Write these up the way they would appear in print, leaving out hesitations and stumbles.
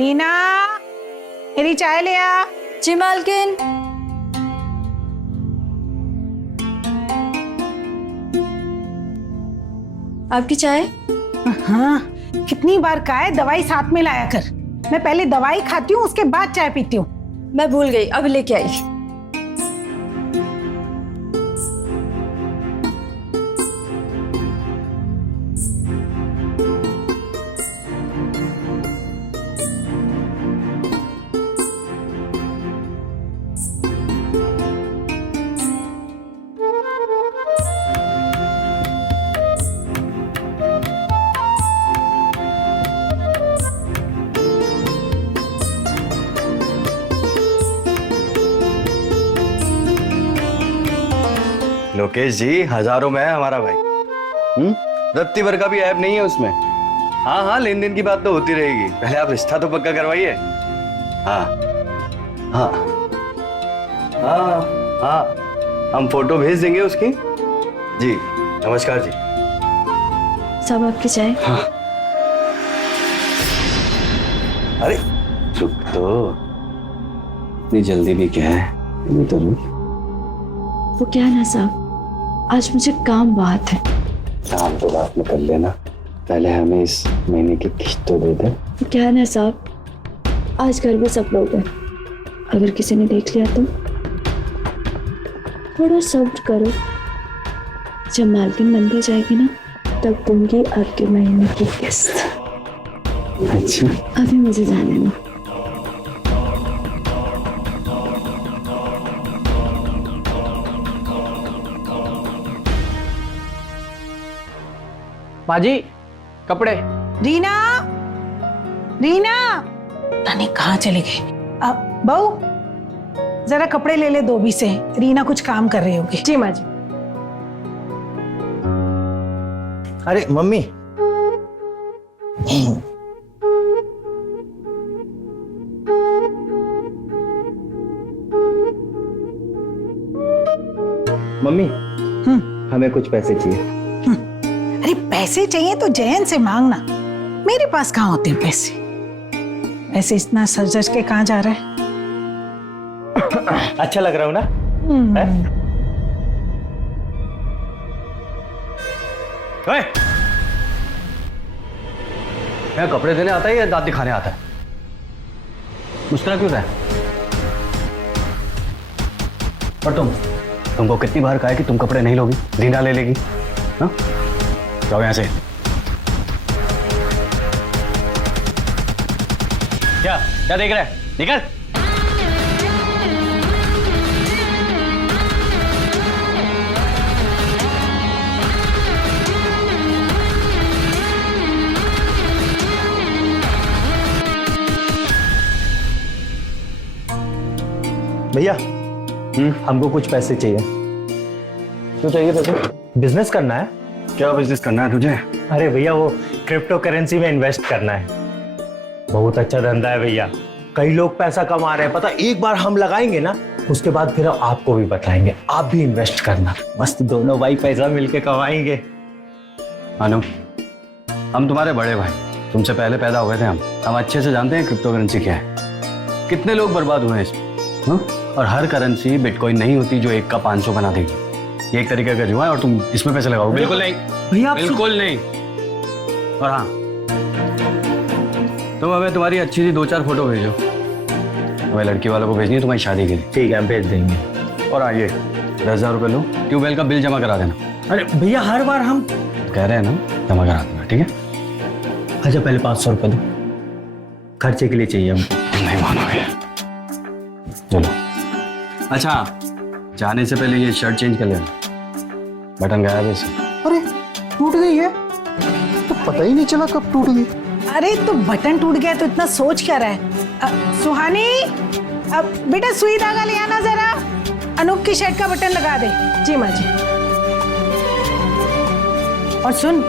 रीना, मेरी चाय ले आ। जी मालकिन। आपकी चाय? हाँ, कितनी बार कहा है दवाई साथ में लाया कर। मैं पहले दवाई खाती हूँ, उसके बाद चाय पीती हूँ। मैं भूल गई, अभी लेके आई। लोकेश जी, हजारों में है हमारा भाई। रत्ती भर का भी ऐप नहीं है उसमें। हाँ हाँ, लेन देन की बात तो होती रहेगी, पहले आप रिश्ता तो पक्का करवाइए। हाँ हाँ हाँ हाँ, हम फोटो भेज देंगे उसकी। जी नमस्कार जी। सब आपकी चाय? हाँ। अरे रुक तो, इतनी जल्दी भी क्या है, अभी तो रुक। वो क्या है ना साहब, आज मुझे काम बहुत है। काम तो बात में कर लेना, पहले हमें इस महीने की किस्त तो दे दे। वो क्या है ना साहब, आज घर में सब लोग हैं, अगर किसी ने देख लिया तो थोड़ा सब्र करो। जब मालकिन बन के जाएगी ना, तब दूंगी आपके महीने की किस्त। अच्छा, अभी मुझे जाने दो। माजी, कपड़े। रीना, रीना, पता नहीं कहाँ चले गए। अब बहू, जरा कपड़े ले ले धोबी से, रीना कुछ काम कर रही होगी। जी माँ जी। अरे मम्मी, मम्मी, हमें कुछ पैसे चाहिए। अरे पैसे चाहिए तो जयन से मांगना, मेरे पास कहाँ होते हैं पैसे। ऐसे इतना सज धज के कहाँ जा रहा है? अच्छा लग रहा हूँ ना? ओए, मैं कपड़े देने आता है या दांत दिखाने आता है? मुस्कुरा क्यों रहा है? और तुमको कितनी बार कहा है कि तुम कपड़े नहीं लोगी, रीना ले लेगी। हाँ, जाओ यहां से। क्या क्या देख रहा है, निकल। भैया, हमको कुछ पैसे चाहिए। क्यों चाहिए पैसे? बिजनेस करना है। क्या बिजनेस करना है तुझे? अरे भैया, वो क्रिप्टो करेंसी में इन्वेस्ट करना है। बहुत अच्छा धंधा है भैया, कई लोग पैसा कमा रहे हैं। पता, एक बार हम लगाएंगे ना, उसके बाद फिर आपको भी बताएंगे, आप भी इन्वेस्ट करना। मस्त दोनों भाई पैसा मिलके कमाएंगे। अनु, हम तुम्हारे बड़े भाई, तुमसे पहले पैदा हुए थे। हम अच्छे से जानते हैं क्रिप्टो करेंसी क्या है। कितने लोग बर्बाद हुए हैं इसमें। और हर करेंसी बिटकॉइन नहीं होती जो एक का 500 बना देगी। ये एक तरीके का जुआ है और तुम इसमें पैसे लगाओगे? बिल्कुल नहीं भैया, बिल्कुल नहीं। और हाँ, तुम हमें तुम्हारी अच्छी सी 2-4 फोटो भेजो, हमें लड़की वालों को भेजनी है तुम्हारी शादी के लिए। ठीक है, हम भेज देंगे। और हाँ, ये 10,000 रुपये लो, ट्यूबवेल का बिल जमा करा देना। अरे भैया, हर बार हम कह रहे हैं ना, जमा करा देना, ठीक है? अच्छा, पहले 500 रुपये दो, खर्चे के लिए चाहिए हमको। नहीं मानोगे, चलो। अच्छा, जाने से पहले ये शर्ट चेंज कर लेना, बटन गायब है इसमें। अरे टूट गई है, तो पता ही नहीं चला कब टूट गई। अरे तो बटन टूट गया तो इतना सोच क्या रहा है? सुहानी, अब बेटा सुई धागा ले आना जरा, अनूप की शर्ट का बटन लगा दे। जी माँ जी। और सुन,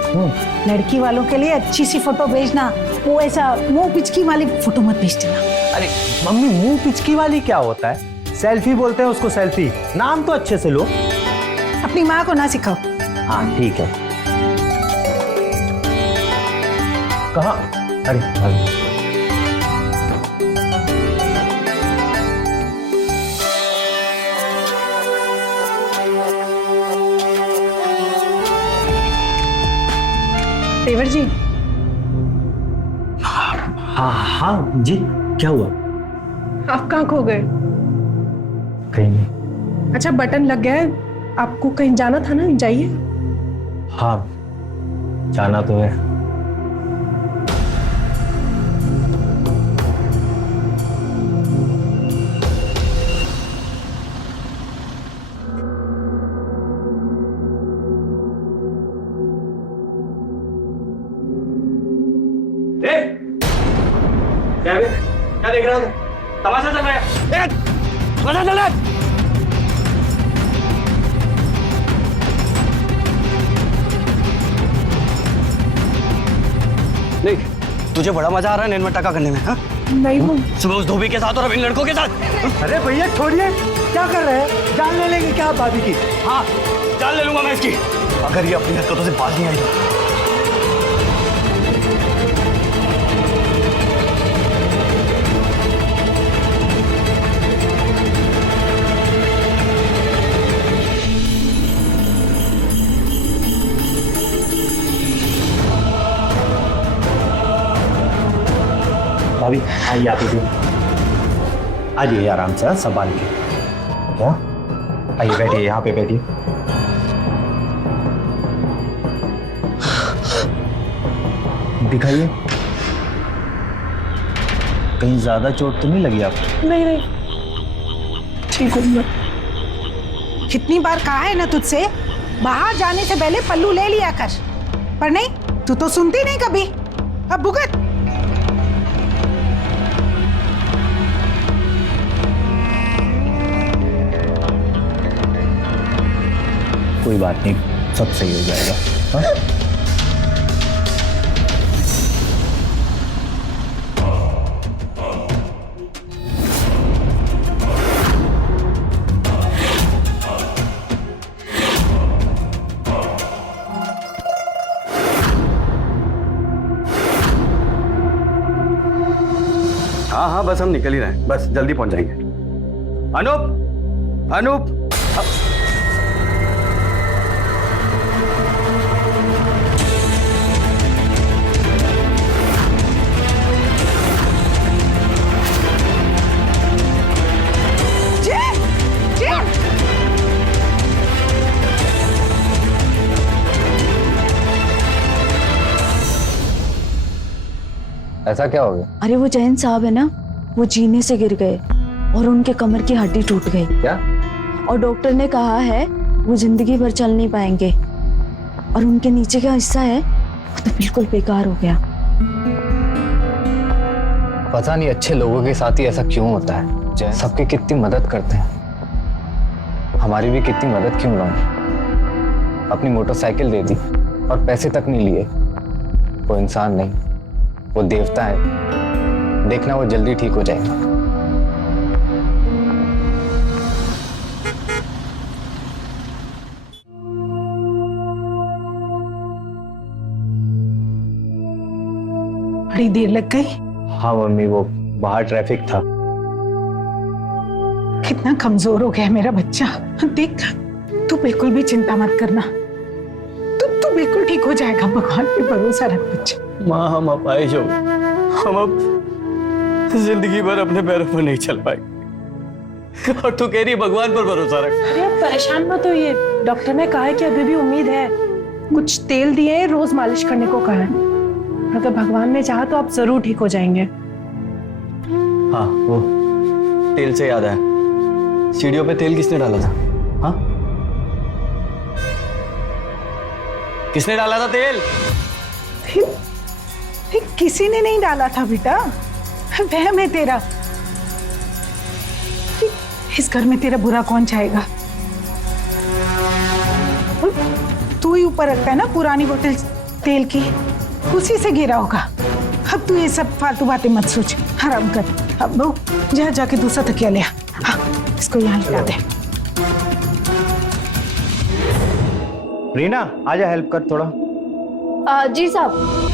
लड़की वालों के लिए अच्छी सी फोटो भेजना, वो ऐसा मुंह पिचकी वाली फोटो मत भेज देना। अरे मम्मी, मुंह पिचकी वाली क्या होता है? सेल्फी बोलते हैं उसको, सेल्फी। नाम तो अच्छे से लो। अपनी माँ को ना सिखाओ। हाँ ठीक है। कहाँ? अरे जी। हाँ हाँ जी, क्या हुआ? आप कहाँ खो गए? कहीं नहीं। अच्छा, बटन लग गया है, आपको कहीं जाना था ना, जाइए। हाँ, जाना तो है। क्या देख रहा हूँ? तमाशा चल रहा है। तमाशा चल रहा है। नहीं, तुझे बड़ा मजा आ रहा है नैन मटका करने में? हाँ? नहीं वो सुबह उस धोबी के साथ और अब इन लड़कों के साथ। अरे भैया छोड़िए, क्या कर रहे हैं? जान ले लेंगे क्या आप भाभी की? हाँ, जान ले लूंगा मैं इसकी, अगर ये अपनी हरकतों से बाज नहीं आई तो। भाभी आइए, आप भी आइए आराम से, संभाल के। क्या? आइए बैठिए, यहाँ पे बैठिए। दिखाइए, कहीं ज्यादा चोट तो नहीं लगी आपको? नहीं नहीं, ठीक हूँ मैं। कितनी बार कहा है ना तुझसे, बाहर जाने से पहले पल्लू ले लिया कर, पर नहीं, तू तो सुनती नहीं कभी। अब भुगत। कोई बात नहीं, सब सही हो जाएगा। हाँ? हाँ हाँ, बस हम निकल ही रहे हैं, बस जल्दी पहुंच जाएंगे। अनूप, अनूप, ऐसा क्या हो गया? अरे वो जैन साहब है ना, वो जीने से गिर गए और उनके कमर की हड्डी टूट गई। क्या? और डॉक्टर ने कहा है वो जिंदगी भर चल नहीं पाएंगे, और उनके नीचे का हिस्सा है वो तो बिल्कुल बेकार हो गया। पता नहीं अच्छे लोगों के साथ ही ऐसा क्यों होता है। जैन सबकी कितनी मदद करते हैं, हमारी भी कितनी मदद क्यों ना हो। अपनी मोटरसाइकिल दे दी और पैसे तक नहीं लिए। वो इंसान नहीं, वो देवता है। देखना वो जल्दी ठीक हो जाएगा। बड़ी देर लग गई। हाँ मम्मी, वो बाहर ट्रैफिक था। कितना कमजोर हो गया है मेरा बच्चा। देख, तू बिल्कुल भी चिंता मत करना, तू बिल्कुल ठीक हो जाएगा। भगवान पे भरोसा रख बच्चा। माँ, हम अपाहिज हो, हम अब जिंदगी भर अपने पैरों पर नहीं चल पाए, और तू कह रही है भगवान पर भरोसा रख। अरे आप परेशान मत होइए, डॉक्टर ने कहा है कि अभी भी उम्मीद है। कुछ तेल दिए हैं, रोज मालिश करने को कहा है। अगर भगवान ने चाहा तो आप जरूर ठीक हो जाएंगे। हाँ, वो तेल से याद आया, सीढ़ियों पे तेल किसने डाला था? हाँ, किसने डाला था तेल? किसी ने नहीं डाला था बेटा, वहम है तेरा। इस घर में तेरा बुरा कौन चाहेगा? तू ही ऊपर रखता है ना पुरानी बोतल तेल की, उसी से गिरा होगा। अब तू ये सब फालतू बातें मत सोच, आराम कर। अब बहू जा, जाके दूसरा तकिया ले आ। हाँ, इसको यहाँ लगा दे। रीना आजा, हेल्प कर थोड़ा। जी साहब।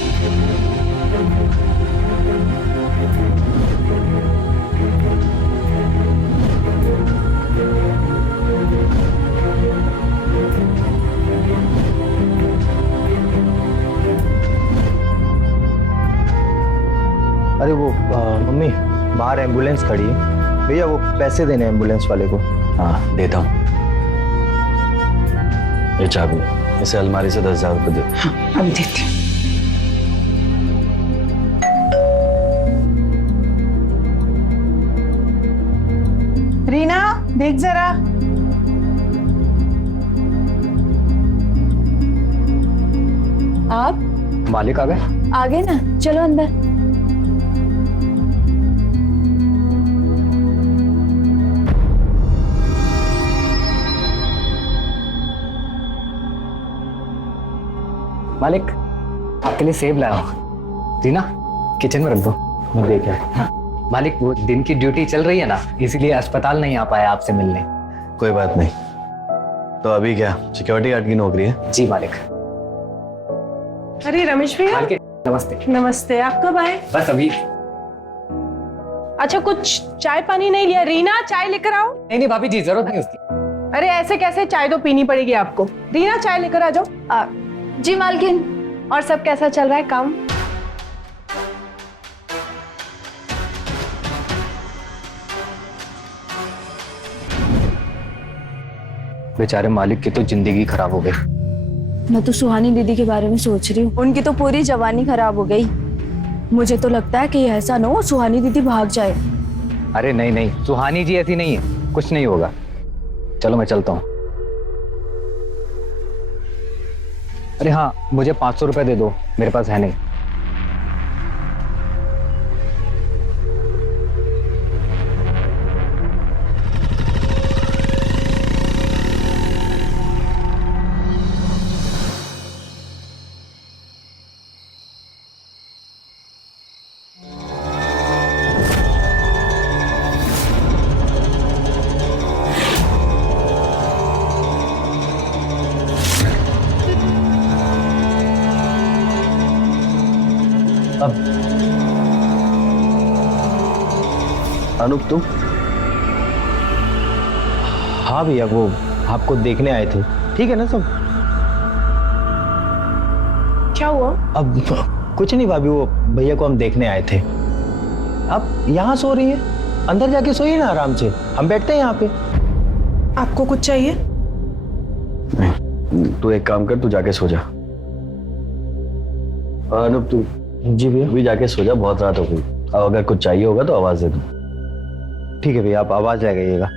अरे वो मम्मी बाहर एम्बुलेंस खड़ी है भैया, वो पैसे देने एम्बुलेंस वाले को। हाँ देता हूँ। ये चाबी, इसे अलमारी से 10,000 रुपये दे। हाँ अब देती हूँ। रीना देख जरा। आप मालिक आ गए? आ गए ना, चलो अंदर। मालिक आपके लिए सेब लाया हूँ। रीना किचन में रख दो। मैं देख हाँ। मालिक वो दिन की ड्यूटी चल रही है ना, इसीलिए अस्पताल नहीं आ पाया आपसे मिलने। कोई बात नहीं। तो अभी क्या सिक्योरिटी गार्ड की नौकरी है? जी मालिक। अरे रमेश भैया, मालिक नमस्ते। नमस्ते। आप कब आए? बस अभी। अच्छा, कुछ चाय पानी नहीं लिया? रीना चाय लेकर आओ। नहीं नहीं भाभी जी, जरूरत नहीं उसकी। अरे ऐसे कैसे, चाय तो पीनी पड़ेगी आपको। रीना चाय लेकर आ जाओ। जी मालकिन। और सब कैसा चल रहा है काम? बेचारे मालिक की तो जिंदगी खराब हो गई। मैं तो सुहानी दीदी के बारे में सोच रही हूँ, उनकी तो पूरी जवानी खराब हो गई। मुझे तो लगता है कि ऐसा ना हो सुहानी दीदी भाग जाए। अरे नहीं नहीं, सुहानी जी ऐसी नहीं है, कुछ नहीं होगा। चलो मैं चलता हूँ। अरे हाँ, मुझे 500 रुपए दे दो, मेरे पास है नहीं। अनूप तुम? हाँ भैया, वो आपको देखने आए थे। ठीक है ना सब? क्या हुआ? अब कुछ नहीं भाभी, वो भैया को हम देखने आए थे। अब यहाँ सो रही है, अंदर जाके सोइए ना आराम से, हम बैठते हैं यहाँ पे। आपको कुछ चाहिए? नहीं, तू एक काम कर, तू जाके सो जा। अनूप तू जी भैया। भी जाके सो जा, बहुत रात हो गई। अब अगर कुछ चाहिए होगा तो आवाज दे दो। ठीक है भैया, आप आवाज लगाइएगा।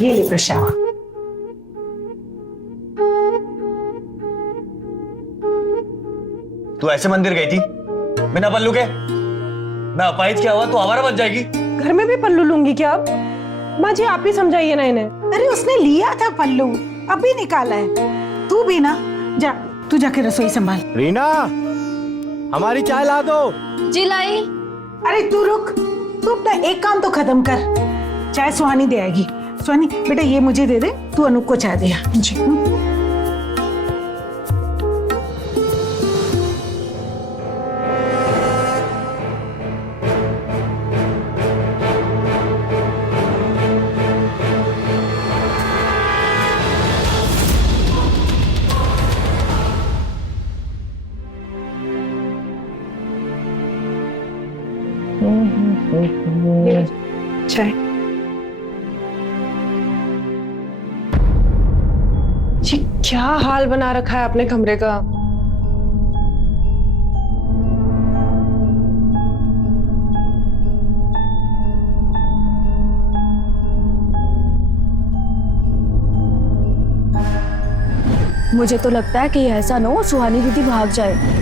ये ले प्रसाद। तू ऐसे मंदिर गई थी बिना पल्लू के? मैं अपाहिज क्या हुआ, तू आवारा बन जाएगी। घर में भी पल्लू लूंगी क्या अब? माँ जी आप ही समझाइए ना इन्हें। अरे उसने लिया था पल्लू, अभी निकाला है। तू भी ना जा, तू जाके रसोई संभाल। रीना, हमारी चाय ला दो। जी लाई। अरे तू रुक, तू अपना एक काम तो खत्म कर। चाय सुहानी दे आएगी। सुहानी बेटा ये मुझे दे दे, तू अनूप को चाय दे। जी चाय। ये क्या हाल बना रखा है अपने कमरे का? मुझे तो लगता है कि ऐसा ना हो सुहानी दीदी भाग जाए।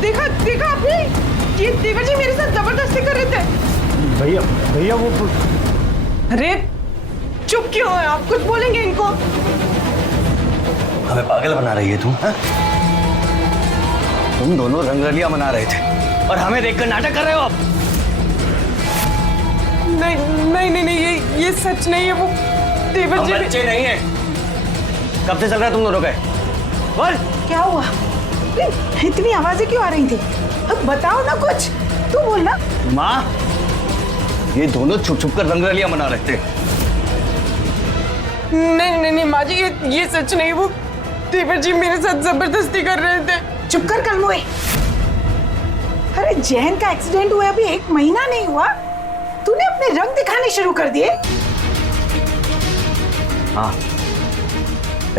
देखा देखा आपने? ये देवर जी मेरे साथ जबरदस्ती कर रहे थे। भैया भैया वो अरे चुप क्यों है आप? कुछ बोलेंगे इनको? हमें पागल बना रही है तू, हाँ? तुम दोनों रंगरलिया मना रहे थे और हमें देखकर नाटक कर रहे हो आप। नहीं नहीं नहीं नहीं, ये सच नहीं है। वो देवर हम जी बच्चे नहीं है। कब से चल रहा है तुम दोनों का? बोल। क्या हुआ? इतनी आवाजें क्यों आ रही थी? अब बताओ ना कुछ, तू बोल ना। माँ, ये दोनों छुप छुप कर रंगरलिया मना रहे थे। नहीं नहीं नहीं माँ जी, ये सच नहीं। वो देवर जी मेरे साथ जबरदस्ती कर रहे थे। चुप कर कलमुए। अरे जैन का एक्सीडेंट हुआ अभी 1 महीना नहीं हुआ, तूने अपने रंग दिखाने शुरू कर दिए। हाँ,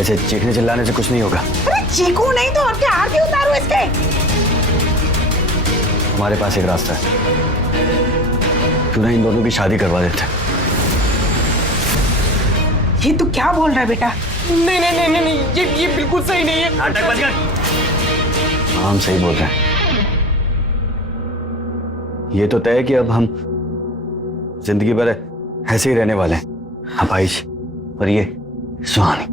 ऐसे चीखने चिल्लाने से कुछ नहीं होगा। अरे चीखू नहीं तो और क्या, आरती उतारू इसके। हमारे पास एक रास्ता है, क्यों ना इन दोनों की शादी करवा देते। ये तू क्या बोल रहा है बेटा? नहीं नहीं नहीं नहीं, ये बिल्कुल सही नहीं है। नाटक बंद कर। हाँ, हम सही बोल रहे हैं। ये तो तय है कि अब हम जिंदगी भर ऐसे ही रहने वाले हैं। अपाइश और ये सुहानी,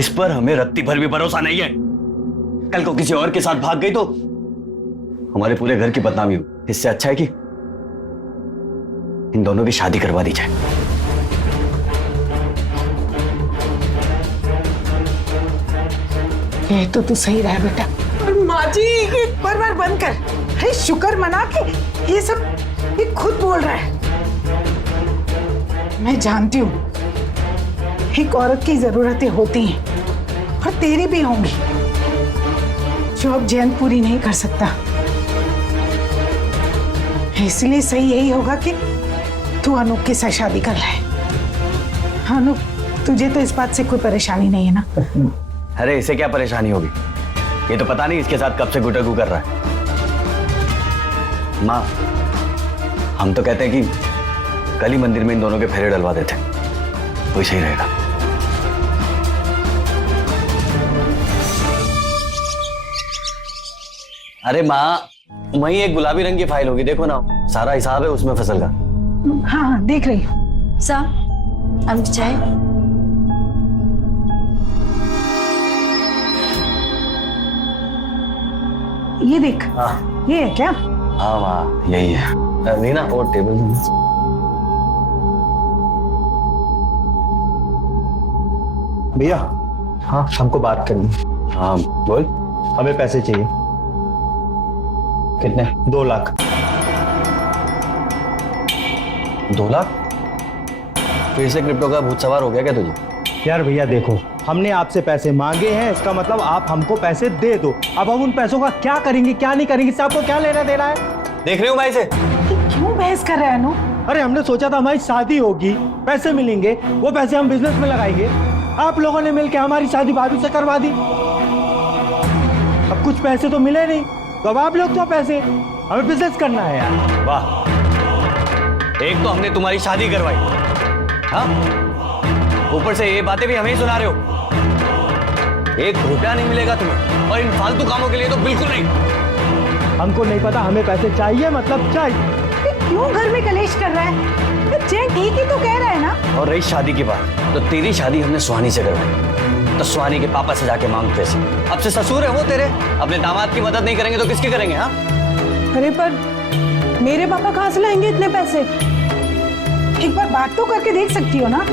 इस पर हमें रत्ती भर भी भरोसा नहीं है। कल को किसी और के साथ भाग गई तो हमारे पूरे घर की बदनामी हो। इससे अच्छा है कि इन दोनों की शादी करवा दी जाए। ये तो तू सही रहा बेटा। और माँ जी बार बंद कर। अरे शुक्र मना के ये सब ये खुद बोल रहा है। मैं जानती हूँ एक औरत की जरूरतें होती हैं और तेरी भी होंगी, जो अब जैन पूरी नहीं कर सकता। इसलिए सही यही होगा कि तू अनूप के साथ शादी कर ले। अनूप, तुझे तो इस बात से कोई परेशानी नहीं है ना? अरे इसे क्या परेशानी होगी? ये तो पता नहीं इसके साथ कब से गुटरगू कर रहा है। माँ, हम तो कहते हैं कि कल ही मंदिर में इन दोनों के फेरे डलवा देते, वही सही रहेगा। अरे माँ, वही एक गुलाबी रंग की फाइल होगी, देखो ना, सारा हिसाब है उसमें फसल का। हाँ हाँ देख रही हूँ। साहब, हम चाय। ये देख। हाँ। ये है क्या? हाँ माँ, यही है। नीना, वो टेबल भैया। हाँ, हमको बात करनी। हाँ बोल। हमें पैसे चाहिए। कितने? 2 लाख। 2 लाख? फिर से क्रिप्टो का भूत सवार हो गया क्या तुझे? यार भैया देखो, हमने आपसे पैसे मांगे हैं, इसका मतलब आप हमको पैसे दे दो। अब हम उन पैसों का क्या करेंगे क्या नहीं करेंगे, इससे आपको क्या लेना देना है? देख रहे हो भाई से? क्यों बहस कर रहा है अनु? अरे हमने सोचा था हमारी शादी होगी, पैसे मिलेंगे, वो पैसे हम बिजनेस में लगाएंगे। आप लोगों ने मिलकर हमारी शादी भाभी से करवा दी। अब कुछ पैसे तो मिले नहीं, तो अब आप लोग तो पैसे, हमें बिजनेस करना है यार। वाह, एक तो हमने तुम्हारी शादी करवाई, हाँ, ऊपर से ये बातें भी हमें ही सुना रहे हो। 1 रुपया नहीं मिलेगा तुम्हें, और इन फालतू कामों के लिए तो बिल्कुल नहीं। हमको नहीं पता, हमें पैसे चाहिए मतलब चाहिए। क्यों घर में कलेश कर रहा है? जैन ठीक ही तो कह रहा है ना। और रही शादी की बात, तो तेरी शादी हमने सुहानी से करवाई, तो सुहानी के पापा से जाके मांग पैसे। अब से ससुर है वो तेरे, अपने दामाद की मदद नहीं करेंगे तो किसकी करेंगे? हाँ, अरे पर मेरे पापा कहाँ से लाएंगे इतने पैसे? एक बार बात तो करके देख सकती हो ना।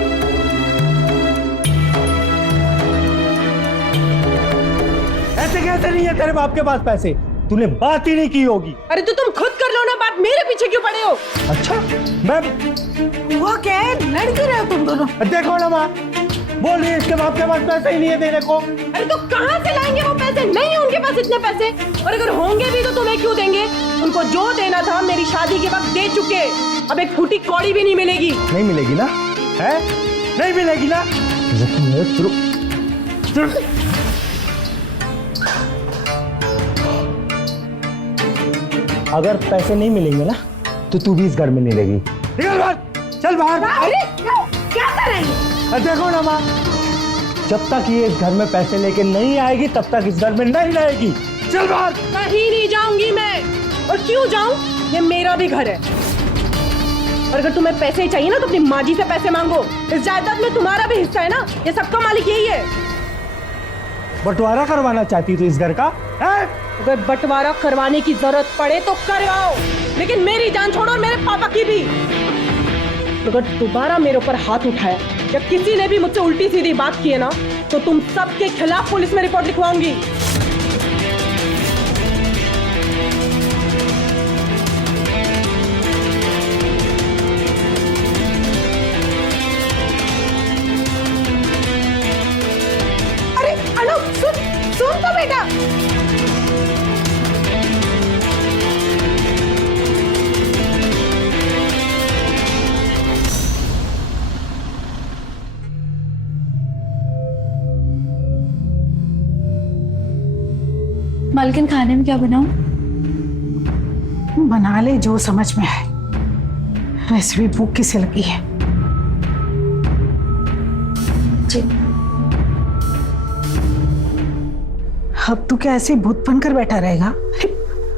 ऐसे कैसे नहीं है तेरे बाप के पास पैसे? तूने बात ही नहीं की होगी। अरे तो तुम खुद कर लो ना बात, मेरे पीछे क्यों पड़े हो? अच्छा, मैं हुआ क्या है, लड़ क्यों रहे हो तुम दोनों? देखो ना माँ, बोल रही है इसके बाप के पास पैसे ही नहीं है देने को। अरे तो कहाँ से लाएंगे वो पैसे? नहीं है उनके पास इतने पैसे, और अगर होंगे भी तो तुम्हें क्यों देंगे? उनको जो देना था मेरी शादी के वक्त दे चुके। अब एक फूटी कौड़ी भी नहीं मिलेगी। नहीं मिलेगी ना? है? नहीं मिलेगी ना? अगर पैसे नहीं मिलेंगे ना तो तू भी इस घर में नहीं रहेगी। निकल बाहर, चल बाहर। अरे क्या कर रही है? देखो ना माँ, जब तक ये इस घर में पैसे लेके नहीं आएगी तब तक इस घर में नहीं रहेगी। चल बाहर। कहीं नहीं जाऊंगी मैं, और क्यों जाऊं? ये मेरा भी घर है। और अगर तुम्हें पैसे ही चाहिए ना तो अपनी माँ जी से पैसे मांगो। इस जायदाद में तुम्हारा भी हिस्सा है ना, ये सबका मालिक यही है। बंटवारा करवाना चाहती तू इस घर का है? अगर बंटवारा करवाने की जरूरत पड़े तो करवाओ, लेकिन मेरी जान छोड़ो और मेरे पापा की भी। अगर दोबारा मेरे ऊपर हाथ उठाया या किसी ने भी मुझसे उल्टी सीधी बात की है ना, तो तुम सबके खिलाफ पुलिस में रिपोर्ट लिखवाऊंगी। अरे अनूप, सुन तो बेटा। मालकिन खाने में क्या बनाऊं? बना ले जो समझ में आए, वैसे भी भूख किसे लगी है। जी। अब तू क्या ऐसे भूत बनकर बैठा रहेगा?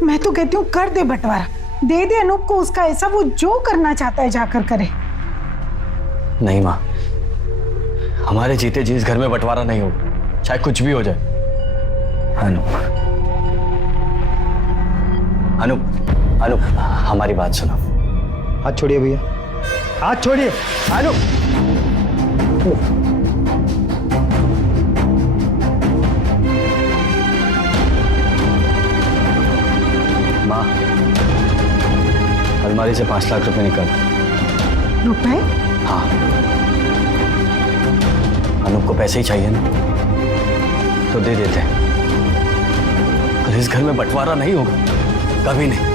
मैं तो कहती हूँ कर दे बंटवारा, दे दे अनूप को उसका हिस्सा, वो जो करना चाहता है जाकर करे। नहीं माँ, हमारे जीते जी इस घर में बंटवारा नहीं होगा, चाहे कुछ भी हो जाए। अनूप अनूप अनूप, हमारी बात सुनो। हाथ छोड़िए भैया, हाथ छोड़िए। अनु, माँ, अलमारी से 5 लाख रुपए निकाल। रुपए? हाँ, अनूप को पैसे ही चाहिए ना, तो दे देते हैं। पर इस घर में बंटवारा नहीं होगा, कभी नहीं।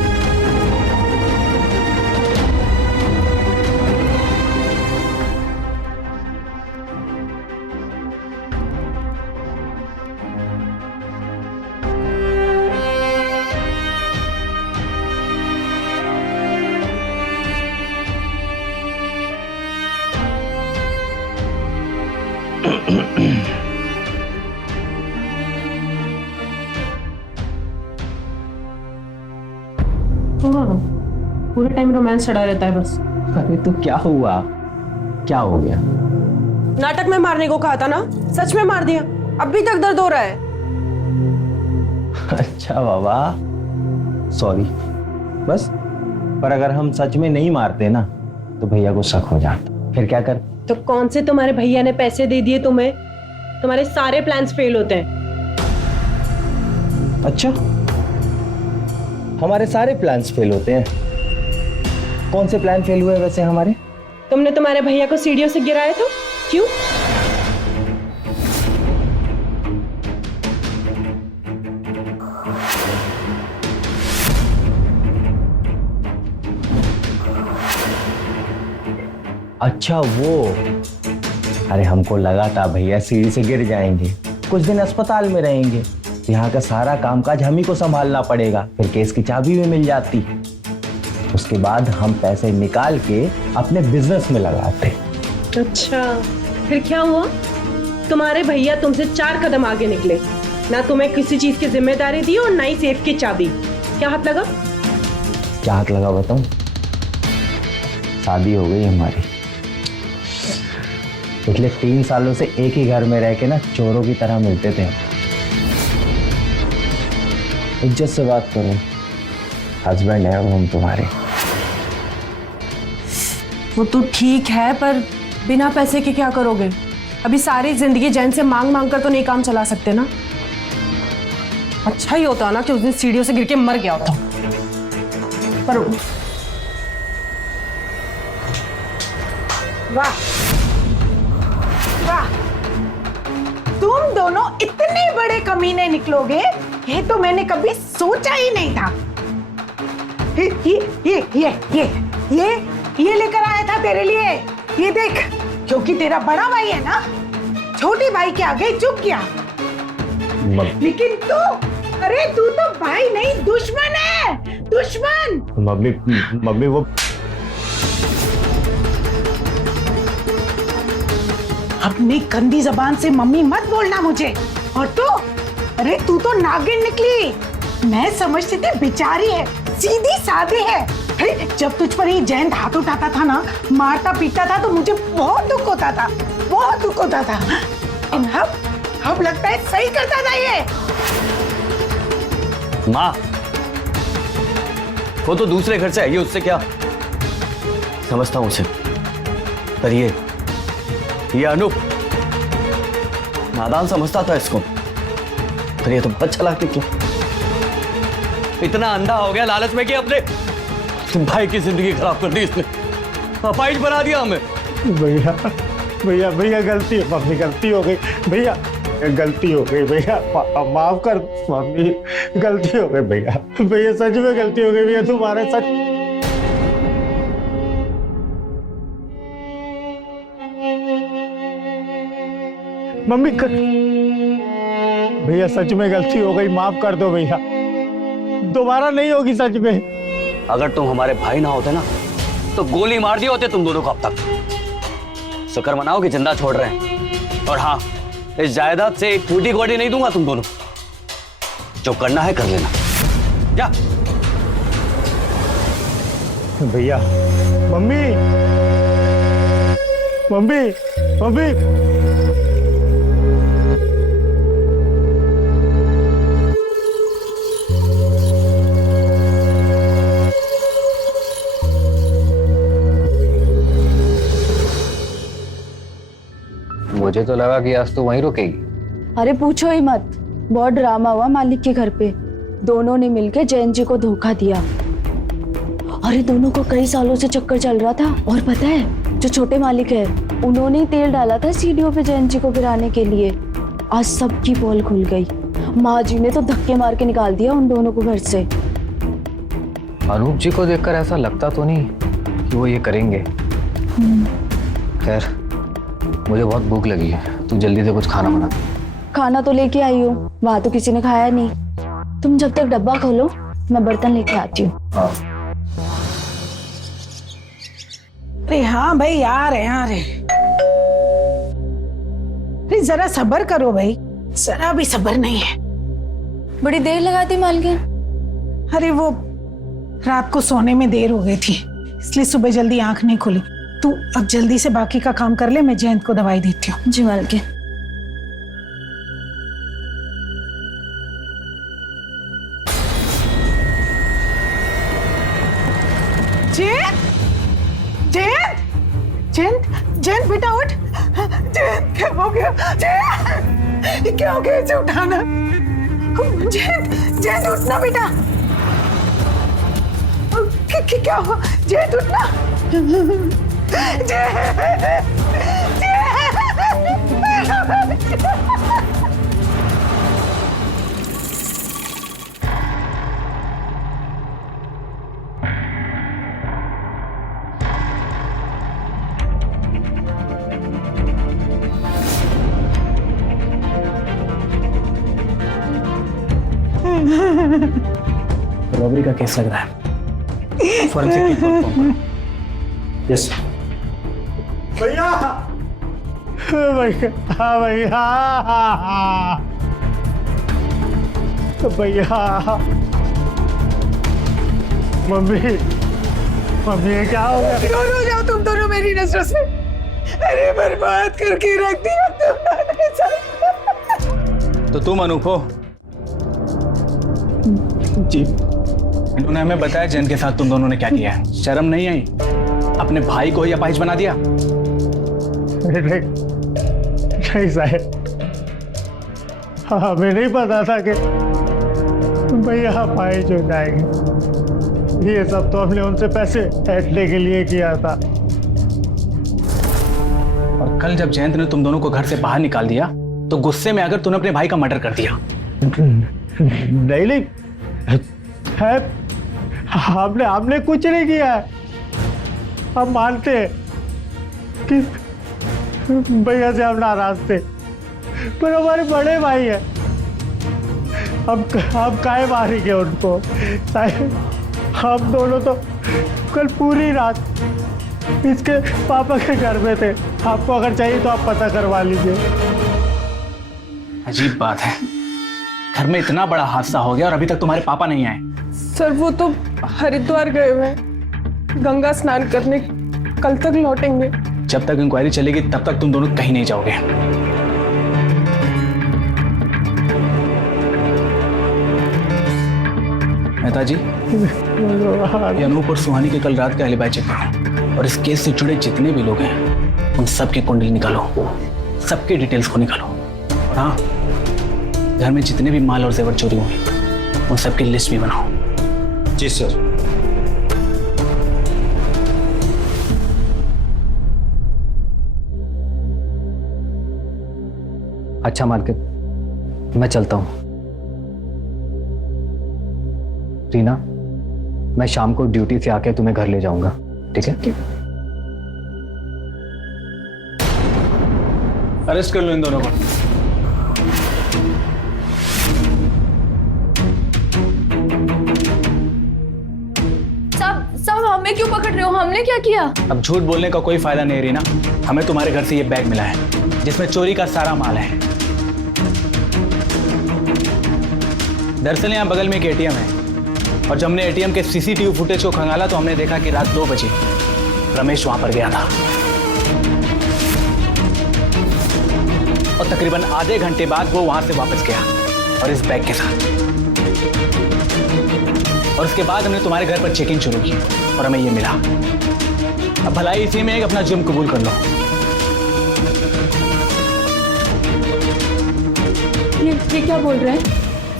पूरे टाइम रोमांस चढ़ा रहता है बस। अरे तो क्या हुआ, क्या हो गया? नाटक में मारने को कहा था ना, सच में मार दिया। अभी तक दर्द हो रहा है। अच्छा बाबा, सॉरी। बस, पर अगर हम सच में नहीं मारते ना तो भैया को शक हो जाता, फिर क्या कर? तो कौन से तुम्हारे भैया ने पैसे दे दिए तुम्हें? तुम्हारे सारे प्लान्स फेल होते हैं। अच्छा, हमारे सारे प्लान्स फेल होते हैं? कौन से प्लान फेल हुए वैसे हमारे? तुमने तुम्हारे भैया को सीढ़ियों से गिराया था, क्यों? अच्छा वो, अरे हमको लगा था भैया सीढ़ी से गिर जाएंगे, कुछ दिन अस्पताल में रहेंगे, यहाँ का सारा कामकाज हम ही को संभालना पड़ेगा, फिर केस की चाबी भी मिल जाती, उसके बाद हम पैसे निकाल के अपने बिजनेस में लगाते। अच्छा, फिर क्या हुआ? तुम्हारे भैया तुमसे 4 कदम आगे निकले, ना तुम्हें किसी चीज की जिम्मेदारी दी और ना ही सेफ की चाबी। क्या हाथ लगा? क्या हाथ लगा बताऊं? शादी हो गई हमारी। पिछले 3 सालों से एक ही घर में रह के ना चोरों की तरह मिलते थे। इज्जत से बात करो, हस्बैंड है हम तुम्हारे। वो तो ठीक है, पर बिना पैसे के क्या करोगे? अभी सारी जिंदगी जैन से मांग मांग कर तो नहीं काम चला सकते ना। अच्छा ही होता ना कि उस दिन सीढ़ियों से गिर के मर गया होता। पर वाह वाह, तुम दोनों इतने बड़े कमीने निकलोगे, ये तो मैंने कभी सोचा ही नहीं था। ये लेकर आया था तेरे लिए, ये देख, क्योंकि तेरा बड़ा भाई है ना, छोटे भाई के आगे झुक गया। लेकिन तू, अरे तू तो भाई नहीं दुश्मन है, दुश्मन। मम्मी वो अपनी गंदी जबान से मम्मी मत बोलना मुझे। और तू, अरे तू तो नागिन निकली। मैं समझती थी बेचारी है, सीधी सादी है। अरे जब तुझ पर ये जयंत हाथ उठाता था ना, मारता पीटता था, तो मुझे बहुत दुख होता था, बहुत दुख होता था। अब लगता है सही करता था ये। माँ, वो तो दूसरे घर से आई है, उससे क्या? समझता हूं उसे, पर ये अनूप नादान समझता था इसको, पर ये तो बहुत चालाक निकला। इतना अंधा हो गया लालच में कि अपने भाई की जिंदगी खराब कर दी इसने, अपाहिज बना दिया हमें। भैया भैया भैया गलती है मम्मी, गलती हो गई भैया, गलती हो गई भैया, माफ कर मम्मी, गलती हो गई भैया, भैया सच में गलती हो गई भैया, तुम्हारे सच। मम्मी भैया सच में गलती हो गई, माफ कर दो भैया, दोबारा नहीं होगी सच में। अगर तुम हमारे भाई ना होते ना, तो गोली मार दिए होते तुम दोनों को अब तक। शुक्र मनाओ कि जिंदा छोड़ रहे हैं। और हाँ, इस जायदाद से एक फूटी गोटी नहीं दूंगा तुम दोनों। जो करना है कर लेना, जा। भैया मम्मी मम्मी मम्मी मुझे तो लगा कि आज तो वहीं रुकेगी। अरे पूछो ही मत, बहुत ड्रामा हुआ मालिक के घर पे। दोनों ने मिलकर जयंत जी को धोखा दिया। अरे दोनों को कई सालों से चक्कर चल रहा था। और पता है, जो छोटे मालिक है, उन्होंने ही तेल डाला था सीढ़ियों पे जयंत जी को गिराने के लिए। आज सबकी पोल खुल गई। माँ जी ने तो धक्के मार के निकाल दिया उन दोनों को घर से। अनूप जी को देखकर ऐसा लगता तो नहीं कि वो ये करेंगे। खैर, मुझे बहुत भूख लगी है, तू जल्दी से कुछ खाना बना। खाना तो लेके आई हूँ, वहां तो किसी ने खाया नहीं। तुम जब तक डब्बा खोलो, मैं बर्तन लेके आती हूँ। हाँ। अरे हाँ भाई, आ रहे। अरे जरा सब्र करो भाई, जरा भी सब्र नहीं है। बड़ी देर लगाती मालकिन। अरे वो रात को सोने में देर हो गई थी, इसलिए सुबह जल्दी आंख नहीं खुली। तू अब जल्दी से बाकी का काम कर ले, मैं जयंत को दवाई देती हूँ। जी मालकिन। जयंत बेटा उठ। जयंत क्या हो गया? जयंत क्या हो गया? इसे उठाना। जयंत उठना बेटा। क्या हुआ? जयंत उठना। रॉबरी का केस लग रहा है। फॉरेंसिक टीम को फोन करो। यस भैया भैया, हाँ भैया, भैया मम्मी ये क्या हो गया? दूर हो जाओ तुम दोनों मेरी नजरों से। अरे बर्बाद करके रख दिया तुमने सब। तो तुम अनूप हो? जी। इन्होंने हमें बताया जैन के साथ तुम दोनों ने क्या किया है। शर्म नहीं आई? अपने भाई को ही अपाहिज बना दिया। नहीं साहब, हमें नहीं पता था कि भैया अपाहिज हो जाएंगे। ये सब तो हमने उनसे पैसे ऐंठने के लिए किया था। और कल जब जयंत ने तुम दोनों को घर से बाहर निकाल दिया, तो गुस्से में आकर तूने अपने भाई का मर्डर कर दिया। नहीं है, हमने कुछ नहीं किया है। हम मानते हैं कि भैया से हम नाराज थे, पर हमारे बड़े भाई है। हम काहे मारेंगे उनको? हम दोनों तो कल पूरी रात इसके पापा के घर में थे। आपको अगर चाहिए तो आप पता करवा लीजिए। अजीब बात है। घर में इतना बड़ा हादसा हो गया और अभी तक तुम्हारे पापा नहीं आए। सर वो तो हरिद्वार गए हुए हैं गंगा स्नान करने, कल तक लौटेंगे। जब तक इंक्वायरी चलेगी तब तक तुम दोनों कहीं नहीं जाओगे। मेहता जी, ये अनूप और सुहानी के कल रात का एलिबाई चेक करो और इस केस से जुड़े जितने भी लोग हैं उन सबके कुंडली निकालो, सबके डिटेल्स को निकालो। और हाँ, घर में जितने भी माल और जेवर चोरी हुए उन सबकी लिस्ट भी बनाओ। जी सर। अच्छा मार्केट, मैं चलता हूँ। रीना, मैं शाम को ड्यूटी से आके तुम्हें घर ले जाऊंगा, ठीक है? अरेस्ट कर लो इन दोनों को। सब हमें क्यों पकड़ रहे हो? हमने क्या किया? अब झूठ बोलने का कोई फायदा नहीं रीना। हमें तुम्हारे घर से ये बैग मिला है जिसमें चोरी का सारा माल है। दरअसल यहाँ बगल में एक एटीएम है और जब हमने एटीएम के सीसीटीवी फुटेज को खंगाला तो हमने देखा कि रात 2 बजे रमेश वहां पर गया था और तकरीबन आधे घंटे बाद वो वहां से वापस गया और इस बैग के साथ। और उसके बाद हमने तुम्हारे घर पर चेकिंग शुरू की और हमें ये मिला। अब भलाई इसी में एक अपना जुर्म कबूल कर लो। ये क्या बोल रहे हैं?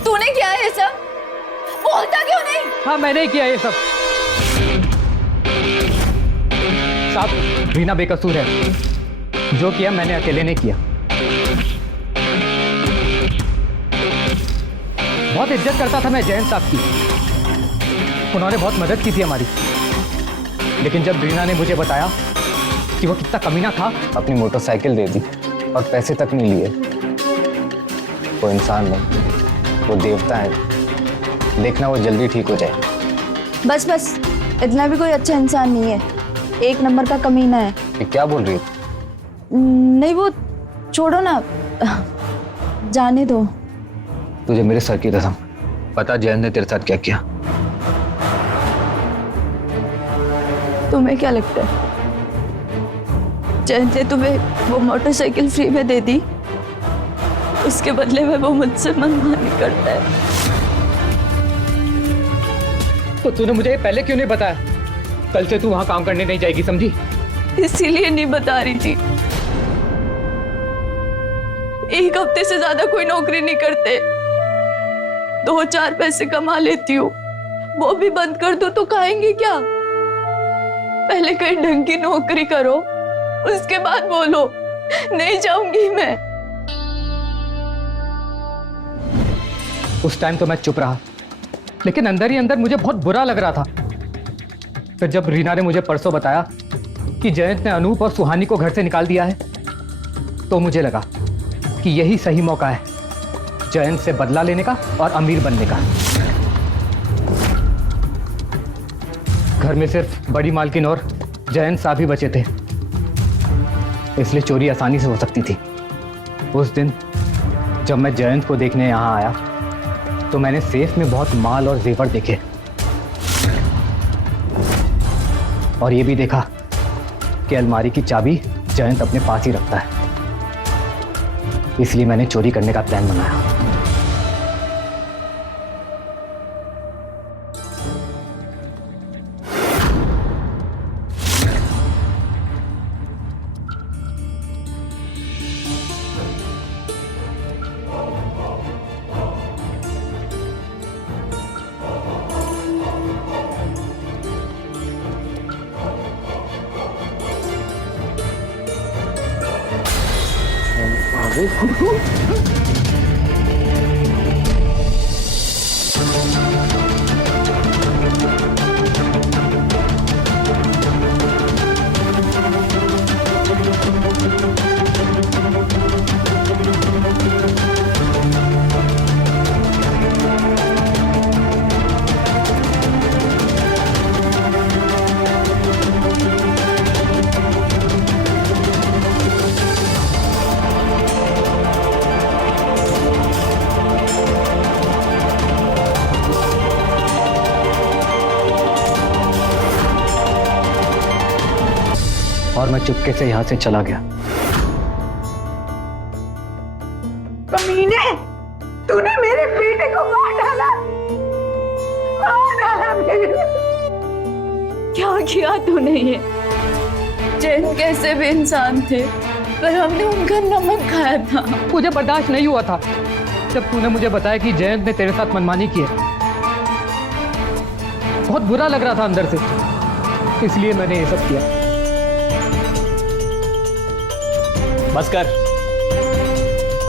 तूने किया है ये सब? बोलता क्यों नहीं? हाँ, मैंने ही किया ये सब। साहब, रीना बेकसूर है। जो किया मैंने अकेले ने किया। बहुत इज्जत करता था मैं जयंत साहब की, उन्होंने बहुत मदद की थी हमारी। लेकिन जब रीना ने मुझे बताया कि वो कितना कमीना था, अपनी मोटरसाइकिल दे दी और पैसे तक नहीं लिए। वो इंसान नहीं, वो देवता है। देखना वो जल्दी ठीक हो जाए। बस बस, इतना भी कोई अच्छा इंसान नहीं है, 1 नंबर का कमीना है। ये क्या बोल रही है? नहीं वो छोड़ो ना, जाने दो। तुझे मेरे सर की कसम पता जयंत ने तेरे साथ क्या किया? तुम्हें क्या लगता है जयंत ने तुम्हें वो मोटरसाइकिल फ्री में दे दी? उसके बदले में वो मुझसे मनमानी करता है। तो तूने मुझे पहले क्यों नहीं बताया? कल से तू वहां काम करने नहीं जाएगी, समझी? इसीलिए नहीं बता रही थी। 1 हफ्ते से ज्यादा कोई नौकरी नहीं करते, 2-4 पैसे कमा लेती हूँ, वो भी बंद कर दो तो खाएंगे क्या? पहले कहीं ढंग की नौकरी करो, उसके बाद बोलो नहीं जाऊंगी मैं। उस टाइम तो मैं चुप रहा, लेकिन अंदर ही अंदर मुझे बहुत बुरा लग रहा था। फिर जब रीना ने मुझे परसों बताया कि जयंत ने अनूप और सुहानी को घर से निकाल दिया है, तो मुझे लगा कि यही सही मौका है जयंत से बदला लेने का और अमीर बनने का। घर में सिर्फ बड़ी मालकिन और जयंत साहब ही बचे थे, इसलिए चोरी आसानी से हो सकती थी। उस दिन जब मैं जयंत को देखने यहां आया तो मैंने सेफ में बहुत माल और जेवर देखे और ये भी देखा कि अलमारी की चाबी जयंत अपने पास ही रखता है। इसलिए मैंने चोरी करने का प्लान बनाया। मैं चुपके से यहाँ से चला गया। कमीने, तूने मेरे बेटे को मार डाला, मार डाला मेरे। क्या किया तूने ये? जैन कैसे भी इंसान थे, पर हमने उनका नमक खाया था। मुझे बर्दाश्त नहीं हुआ था जब तूने मुझे बताया कि जयंत ने तेरे साथ मनमानी की है। बहुत बुरा लग रहा था अंदर से, इसलिए मैंने ये सब किया। बस कर,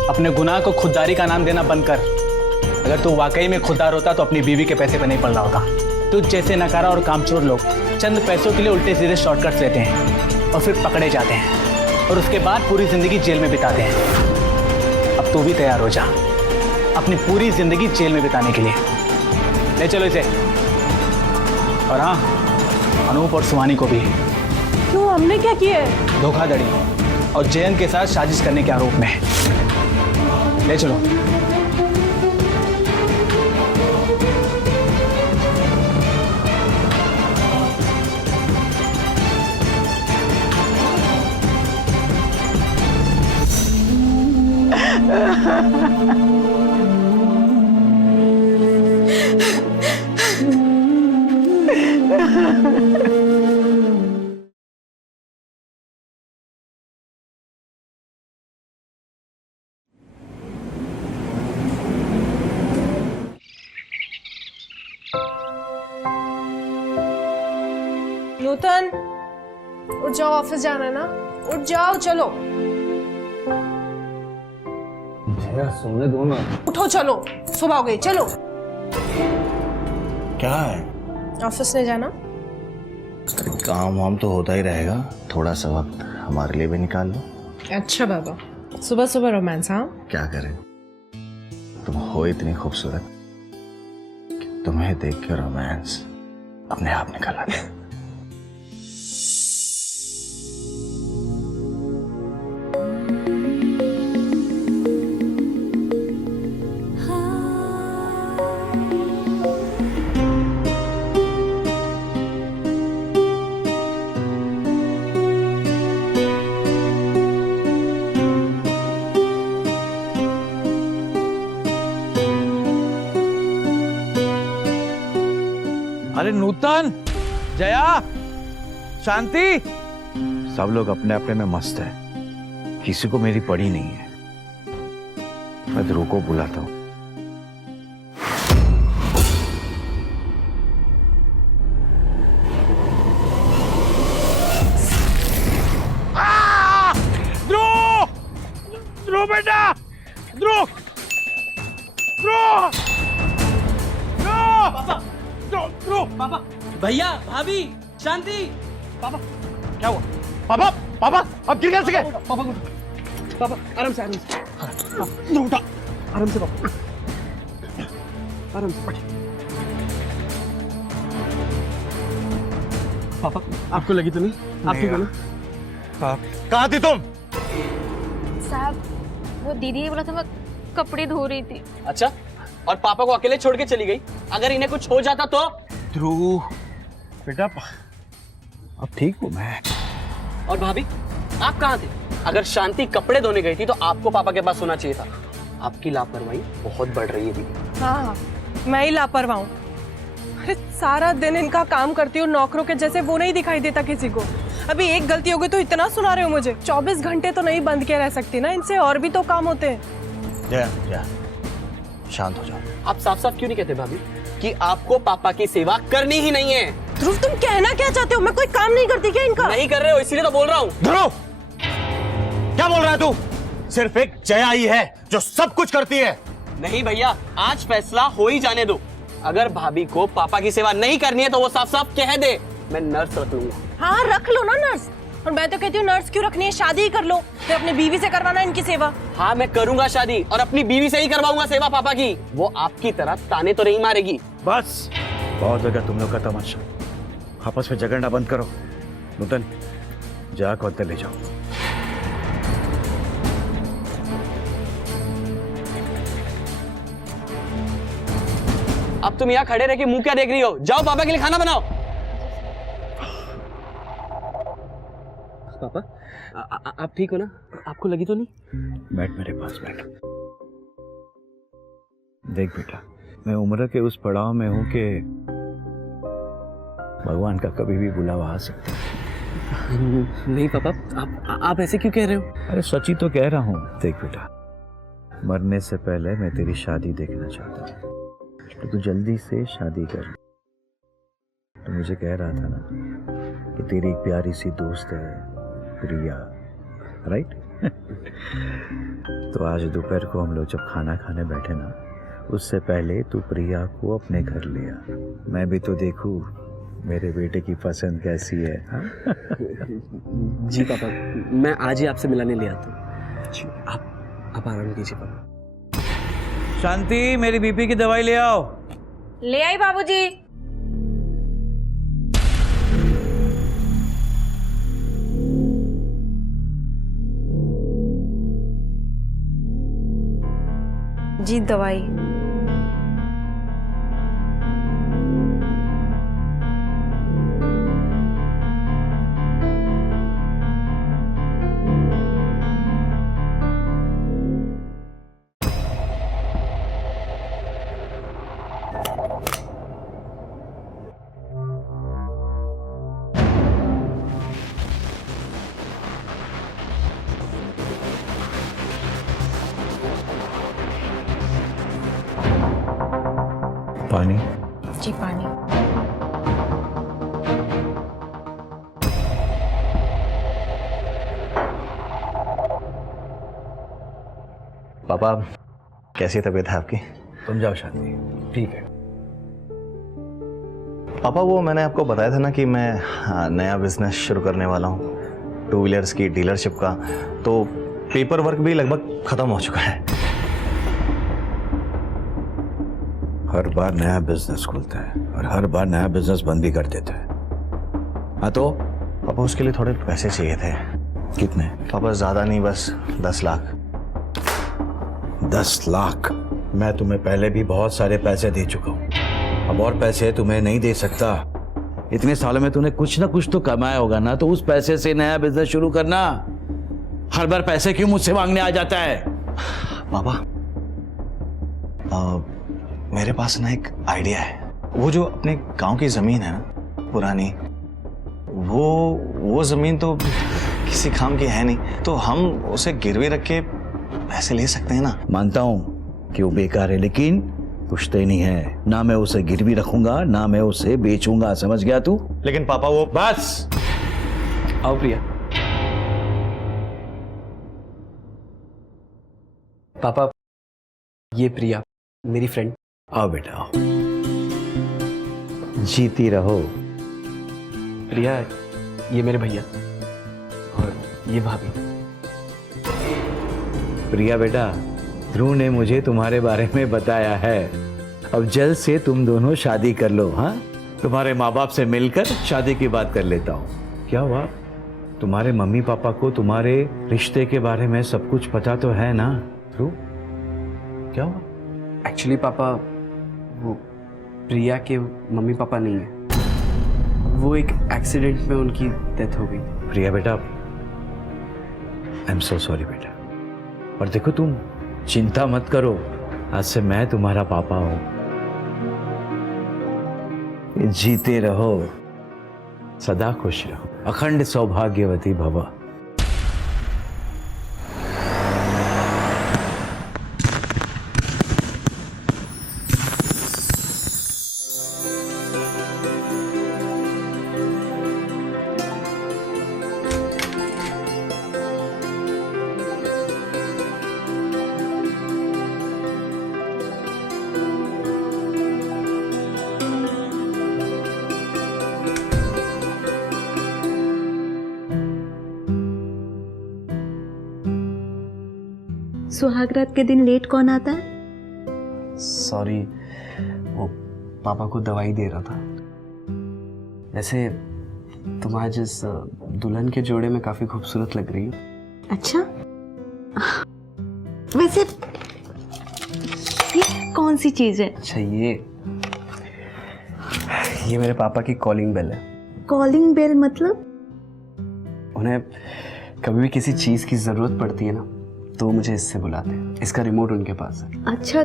अपने गुनाह को खुददारी का नाम देना बंद कर। अगर तू वाकई में खुददार होता तो अपनी बीवी के पैसे पे नहीं पड़ रहा होता। तुझ जैसे नकारा और कामचोर लोग चंद पैसों के लिए उल्टे सीधे शॉर्टकट्स लेते हैं और फिर पकड़े जाते हैं और उसके बाद पूरी जिंदगी जेल में बिताते हैं। अब तू भी तैयार हो जा अपनी पूरी जिंदगी जेल में बिताने के लिए। ले चलो इसे। और हाँ, अनूप और सुहानी को भी। क्यों, हमने क्या किया है? धोखाधड़ी और जयंत के साथ साजिश करने के आरोप में। ले चलो। नूतन, उठ जाओ, ऑफिस जाना है ना, उठ जाओ, चलो। सोने दो ना। उठो, चलो, सुबह हो गई, चलो। क्या है? ऑफिस नहीं जाना? काम वाम तो होता ही रहेगा, थोड़ा सा वक्त हमारे लिए भी निकाल लो। अच्छा बाबा, सुबह सुबह रोमांस? हाँ, क्या करें, तुम हो इतनी खूबसूरत कि तुम्हें देख के रोमांस अपने आप निकल आता है। अरे नूतन, जया, शांति, सब लोग अपने अपने में मस्त है, किसी को मेरी पड़ी नहीं है। मैं ध्रुव को बुलाता हूँ। ध्रुव, ध्रुव बेटा, ध्रुव, ध्रुव, ध्रुव, ध्रुव, पापा, भैया, भाभी, शांति। पापा, क्या हुआ? पापा, पापा, अब गिर कैसे गए? पापा, पापा, आराम से, आराम से। उठा, आराम से पापा, आराम से। पापा, आपको लगी तो नहीं? आप ठीक हो ना? कहाँ थी तुम? साहब, वो दीदी ने बोला था मैं कपड़े धो रही थी। अच्छा, और पापा को अकेले छोड़ के चली गई? अगर इन्हें कुछ हो जाता तो? ध्रुव बेटा, अब ठीक हूँ मैं। और भाभी, आप कहाँ थे? अगर शांति कपड़े धोने गई थी तो आपको पापा के पास होना चाहिए था। आपकी लापरवाही बहुत बढ़ रही है दीदी। हाँ, मैं ही लापरवाह हूँ। अरे सारा दिन इनका काम करती हूँ नौकरों के जैसे, वो नहीं दिखाई देता किसी को। अभी एक गलती हो गई तो इतना सुना रहे हो मुझे। 24 घंटे तो नहीं बंद किया रह सकती ना, इनसे और भी तो काम होते हैं। जया, शांत हो जाओ। आप साफ साफ क्यों नहीं कहते भाभी कि आपको पापा की सेवा करनी ही नहीं है? ध्रुव, तुम कहना क्या चाहते हो? मैं कोई काम नहीं करती क्या इनका? नहीं कर रहे हो, इसीलिए तो बोल रहा हूँ। ध्रुव, क्या बोल रहा है तू? सिर्फ एक जया ही है जो सब कुछ करती है। नहीं भैया, आज फैसला हो ही जाने दो। अगर भाभी को पापा की सेवा नहीं करनी है तो वो साफ साफ कह दे, मैं नर्स रख लूंगा। हाँ, रख लो ना नर्स। और मैं तो कहती हूँ नर्स क्यों रखनी है, शादी ही कर लो, फिर अपनी बीवी से करवाना इनकी सेवा। हाँ, मैं करूंगा शादी और अपनी बीवी से ही करवाऊंगा सेवा पापा की। वो आपकी तरह ताने तो नहीं मारेगी। बस बहुत हो गया तुम लोग का तमाशा, आपस में झगड़ना बंद करो। नूतन, जया को अंदर ले जाओ। अब तुम यहाँ खड़े रह के मुंह क्या देख रही हो? जाओ पापा के लिए खाना बनाओ। पापा आप ठीक हो ना? आपको लगी तो नहीं? बैठ मेरे पास बैठ। देख बेटा, मैं उम्र के उस पड़ाव में हूं कि भगवान का कभी भी बुलावा आ सकता है। नहीं पापा, आप ऐसे क्यों कह रहे हो? अरे सच ही तो कह रहा हूँ। देख बेटा, मरने से पहले मैं तेरी शादी देखना चाहता हूँ, तो तू जल्दी से शादी कर। तो मुझे कह रहा था ना कि तेरी एक प्यारी सी दोस्त है प्रिया, राइट? तो आज दोपहर को हम लोग जब खाना खाने बैठे ना, उससे पहले तू प्रिया को अपने घर ले आ। मैं भी तो देखूं मेरे बेटे की पसंद कैसी है। हाँ? जी पापा, मैं आज ही आपसे मिलाने ले आता हूँ। आप आराम कीजिए पापा। शांति, मेरी बीपी की दवाई ले आओ। ले आई बाबूजी। जी दवाई। पानी। जी पानी। पापा, कैसी तबीयत है आपकी? तुम जाओ शांति, ठीक है। पापा, वो मैंने आपको बताया था ना कि मैं नया बिजनेस शुरू करने वाला हूँ, 2 व्हीलर्स की डीलरशिप का। तो पेपर वर्क भी लगभग खत्म हो चुका है। हर बार नया बिजनेस खुलता है और हर बार नया बिजनेस बंद भी कर देता है। हाँ तो पापा, उसके लिए थोड़े पैसे चाहिए थे। कितने? पापा ज्यादा नहीं, बस 10 लाख। 10 लाख? मैं तुम्हें पहले भी बहुत सारे पैसे दे चुका हूँ, अब और पैसे तुम्हें नहीं दे सकता। इतने सालों में तूने कुछ ना कुछ तो कमाया होगा ना, तो उस पैसे से नया बिजनेस शुरू करना। हर बार पैसे क्यों मुझसे मांगने आ जाता है? पापा, मेरे पास ना एक आइडिया है। वो जो अपने गांव की जमीन है ना पुरानी, वो जमीन तो किसी काम की है नहीं, तो हम उसे गिरवी रख के पैसे ले सकते हैं ना। मानता हूं कि वो बेकार है, लेकिन पुश्ते नहीं है। ना मैं उसे गिरवी रखूंगा, ना मैं उसे बेचूंगा, समझ गया तू? लेकिन पापा वो बस। आओ प्रिया। पापा, ये प्रिया मेरी फ्रेंड। आओ बेटा आओ, जीती रहो। प्रिया, ये मेरे भैया और ये भाभी। प्रिया बेटा, ध्रुव ने मुझे तुम्हारे बारे में बताया है। अब जल्द से तुम दोनों शादी कर लो। हाँ, तुम्हारे माँ बाप से मिलकर शादी की बात कर लेता हूँ। क्या हुआ? तुम्हारे मम्मी पापा को तुम्हारे रिश्ते के बारे में सब कुछ पता तो है ना ध्रुव? क्या हुआ? एक्चुअली पापा, वो प्रिया के मम्मी पापा नहीं है, वो एक एक्सीडेंट में उनकी डेथ हो गई। प्रिया बेटा, आई एम सो सॉरी बेटा। और देखो, तुम चिंता मत करो, आज से मैं तुम्हारा पापा हूं। जीते रहो, सदा खुश रहो, अखंड सौभाग्यवती भव। सुहागरात के दिन लेट कौन आता है? सॉरी, वो पापा को दवाई दे रहा था। वैसे तुम आज इस दुल्हन के जोड़े में काफी खूबसूरत लग रही हो। अच्छा, वैसे ये कौन सी चीज है? अच्छा, ये मेरे पापा की कॉलिंग बेल है। कॉलिंग बेल मतलब? उन्हें कभी भी किसी चीज की जरूरत पड़ती है ना तो मुझे इससे बुलाते हैं। इसका रिमोट उनके पास है। अच्छा,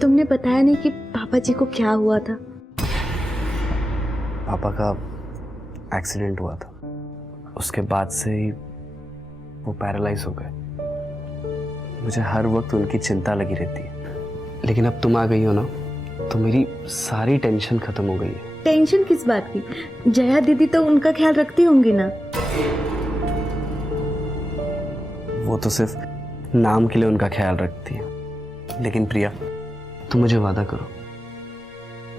तुमने बताया नहीं कि पापा जी को क्या हुआ था? पापा का एक्सीडेंट हुआ था, उसके बाद से ही वो पैरालाइज हो गए। मुझे हर वक्त उनकी चिंता लगी रहती है, लेकिन अब तुम आ गई हो ना तो मेरी सारी टेंशन खत्म हो गई है। टेंशन किस बात की? जया दीदी तो उनका ख्याल रखती होंगी ना। वो तो सिर्फ नाम के लिए उनका ख्याल रखती है, लेकिन प्रिया तुम मुझे वादा करो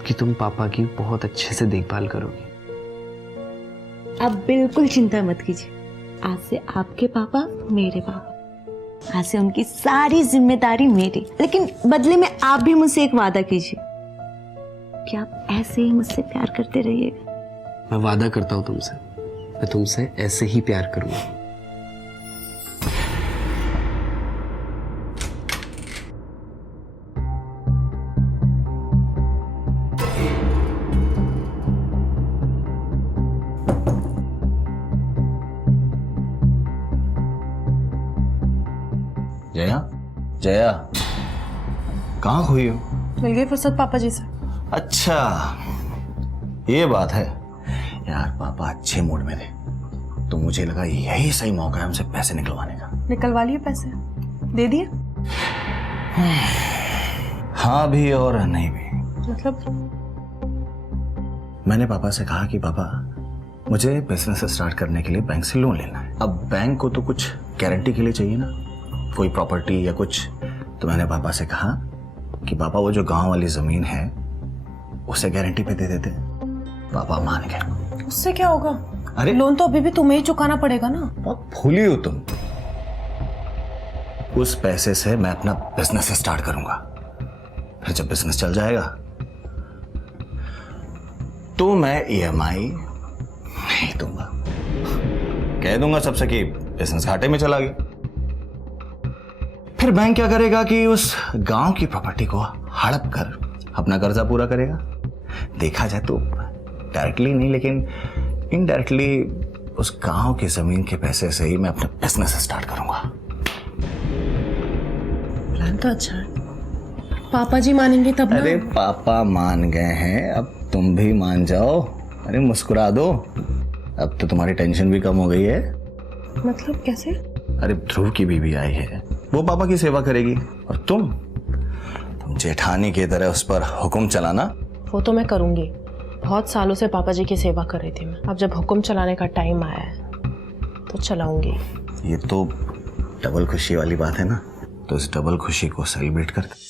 कि तुम पापा की बहुत अच्छे से देखभाल करोगी। आप बिल्कुल चिंता मत कीजिए। आज से आपके पापा मेरे पापा, आज से उनकी सारी जिम्मेदारी मेरी। लेकिन बदले में आप भी मुझसे एक वादा कीजिए कि आप ऐसे ही मुझसे प्यार करते रहिएगा। मैं वादा करता हूँ तुमसे, मैं तुमसे ऐसे ही प्यार करूंगा। जया, जया, कहाँ खोई हो? मिल गई फुर्सत पापा जी से। अच्छा, ये बात है। यार पापा अच्छे मूड में थे तो मुझे लगा यही सही मौका है हमसे पैसे निकलवाने का। निकलवा लिए पैसे? दे दिए? हाँ भी और नहीं भी। मतलब? मैंने पापा से कहा कि पापा मुझे बिजनेस स्टार्ट करने के लिए बैंक से लोन लेना है। अब बैंक को तो कुछ गारंटी के लिए चाहिए ना, कोई प्रॉपर्टी या कुछ। तो मैंने पापा से कहा कि पापा वो जो गांव वाली जमीन है उसे गारंटी पे दे देते। पापा मान गए। उससे क्या होगा? अरे लोन तो अभी भी तुम्हें ही चुकाना पड़ेगा ना। बहुत भूली हो तुम। उस पैसे से मैं अपना बिजनेस स्टार्ट करूंगा, फिर जब बिजनेस चल जाएगा तो मैं ईएमआई नहीं दूंगा, कह दूंगा सबसे कि बिजनेस घाटे में चला गया। फिर बैंक क्या करेगा कि उस गांव की प्रॉपर्टी को हड़प कर अपना कर्जा पूरा करेगा। देखा जाए तो डायरेक्टली नहीं लेकिन इनडायरेक्टली उस गांव की जमीन के पैसे से ही मैं अपना बिजनेस स्टार्ट करूंगा। प्लान तो अच्छा है। पापा जी मानेंगे तब ना। अरे पापा मान गए हैं, अब तुम भी मान जाओ। अरे मुस्कुरा दो, अब तो तुम्हारी टेंशन भी कम हो गई है। मतलब कैसे? अरे ध्रुव की बीवी आई है, वो पापा की सेवा करेगी और तुम जेठानी की तरह उस पर हुक्म चलाना। वो तो मैं करूंगी, बहुत सालों से पापा जी की सेवा कर रही थी मैं। अब जब हुक्म चलाने का टाइम आया है तो चलाऊंगी। ये तो डबल खुशी वाली बात है ना, तो इस डबल खुशी को सेलिब्रेट करते।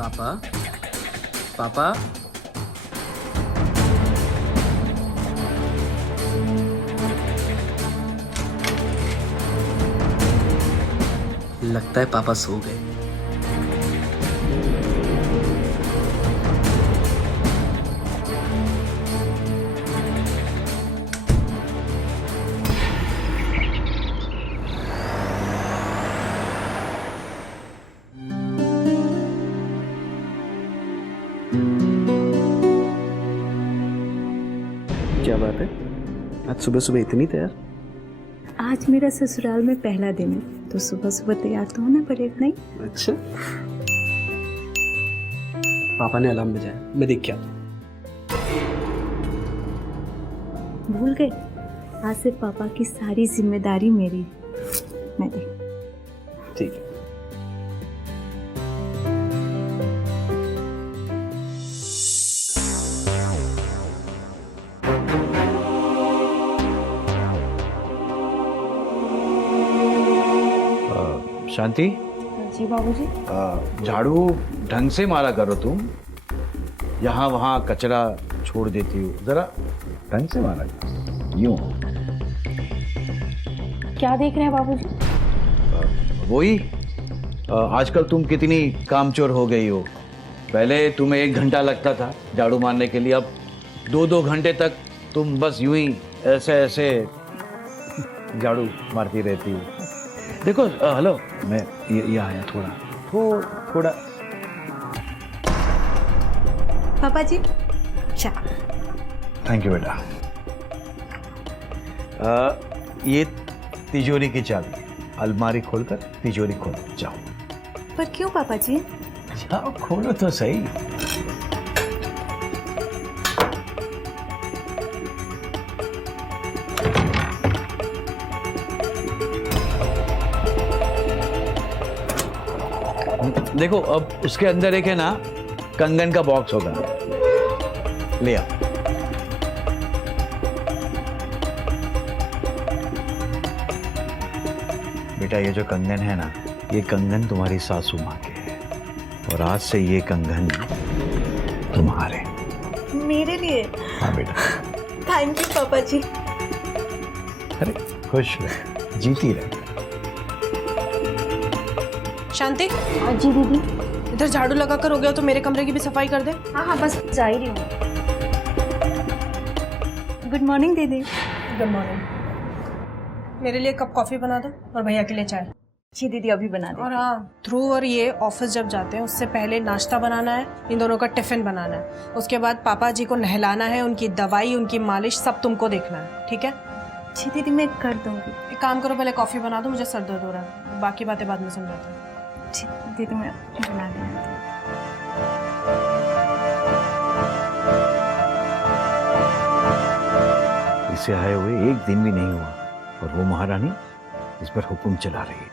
पापा, पापा, लगता है पापा सो गए। क्या बात है, आज सुबह सुबह इतनी तैयार? आज मेरा ससुराल में पहला दिन है तो सुबह सुबह तैयार तो होना पड़ेगा नहीं? अच्छा, पापा ने अलार्म बजाया, मैं देख के आता हूँ। भूल गए? आज से पापा की सारी जिम्मेदारी मेरी। मैं देख। ठीक है। शांति, जी बाबूजी। झाड़ू ढंग से मारा करो तुम, यहाँ वहाँ कचरा छोड़ देती हो, जरा ढंग से मारा करो। यूं क्या देख रहे हैं बाबूजी? वही आजकल तुम कितनी कामचोर हो गई हो। पहले तुम्हें 1 घंटा लगता था झाड़ू मारने के लिए, अब 2-2 घंटे तक तुम बस यूं ही ऐसे ऐसे झाड़ू मारती रहती हो। देखो हेलो, मैं ये आया थोड़ा पापा जी थैंक यू बेटा। ये तिजोरी की चाबी, अलमारी खोलकर तिजोरी खोलो, जाओ। पर क्यों पापा जी? जाओ खोलो तो सही। देखो अब उसके अंदर एक है ना कंगन का बॉक्स होगा, ले आओ। बेटा ये जो कंगन है ना, ये कंगन तुम्हारी सासू माँ के है, और आज से ये कंगन तुम्हारे। मेरे लिए? हाँ बेटा। थैंक यू पापा जी। अरे खुश रहे, जीती रहे। शांति, जी दीदी। इधर झाड़ू लगा कर हो गया तो मेरे कमरे की भी सफाई कर दे। हाँ बस जा ही रही हूँ। गुड मॉर्निंग दीदी। Good morning. मेरे लिए कप कॉफी बना दो और भैया के लिए चाय। जी दीदी, अभी बना दे। और हाँ, ध्रुव और ये ऑफिस जब जाते हैं उससे पहले नाश्ता बनाना है, इन दोनों का टिफिन बनाना है। उसके बाद पापा जी को नहलाना है, उनकी दवाई, उनकी मालिश सब तुमको देखना है, ठीक है? जी दीदी, मैं कर दूंगी। एक काम करो, पहले कॉफी बना दो, मुझे सर दर्द हो रहा है, बाकी बातें बाद में समझाते हैं। जी दीदी, मैं बना देती हूँ। इसे आए हुए 1 दिन भी नहीं हुआ और वो महारानी इस पर हुक्म चला रही है।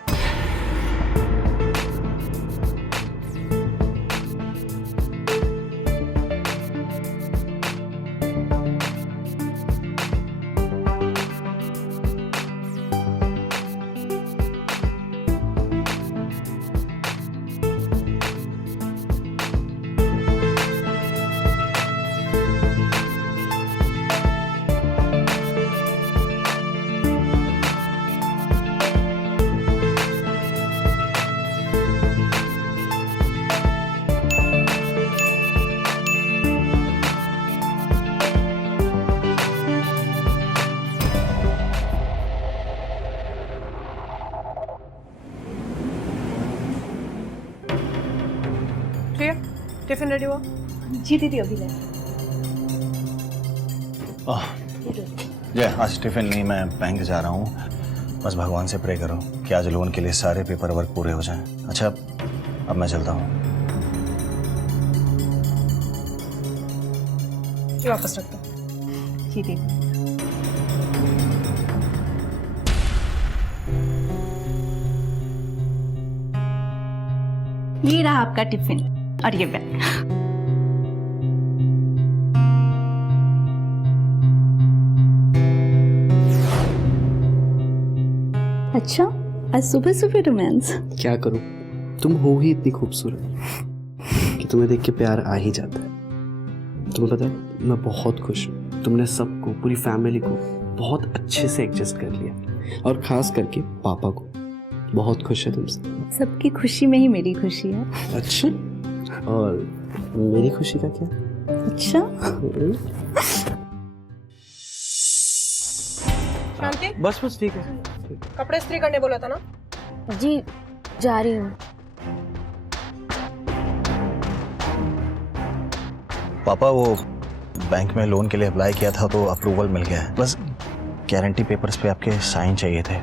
टिफिन रेडी हुआ? जी दीदी, अभी ले। ये आज टिफिन नहीं, मैं बैंक जा रहा हूँ। बस भगवान से प्रे करो कि आज लोन के लिए सारे पेपर वर्क पूरे हो जाएं। अच्छा अब मैं चलता हूँ। ये वापस रख दो। जी दीदी। ये रहा आपका टिफिन और ये बैग। अच्छा, आज सुबह सुबह रोमांस? क्या करूं, तुम हो ही इतनी खूबसूरत कि तुम्हें देख के प्यार आ ही जाता है। तुम्हें पता है, मैं बहुत खुश हूँ। तुमने सबको, पूरी फैमिली को बहुत अच्छे से एडजस्ट कर लिया, और खास करके पापा को। बहुत खुश है तुमसे। सबकी खुशी में ही मेरी खुशी है। अच्छा, और मेरी खुशी का क्या? अच्छा, शांति, बस ठीक है। कपड़े इस्त्री करने बोला था ना? जी जा रही हूँ। पापा वो बैंक में लोन के लिए अप्लाई किया था तो अप्रूवल मिल गया है, बस गारंटी पेपर्स पे आपके साइन चाहिए थे।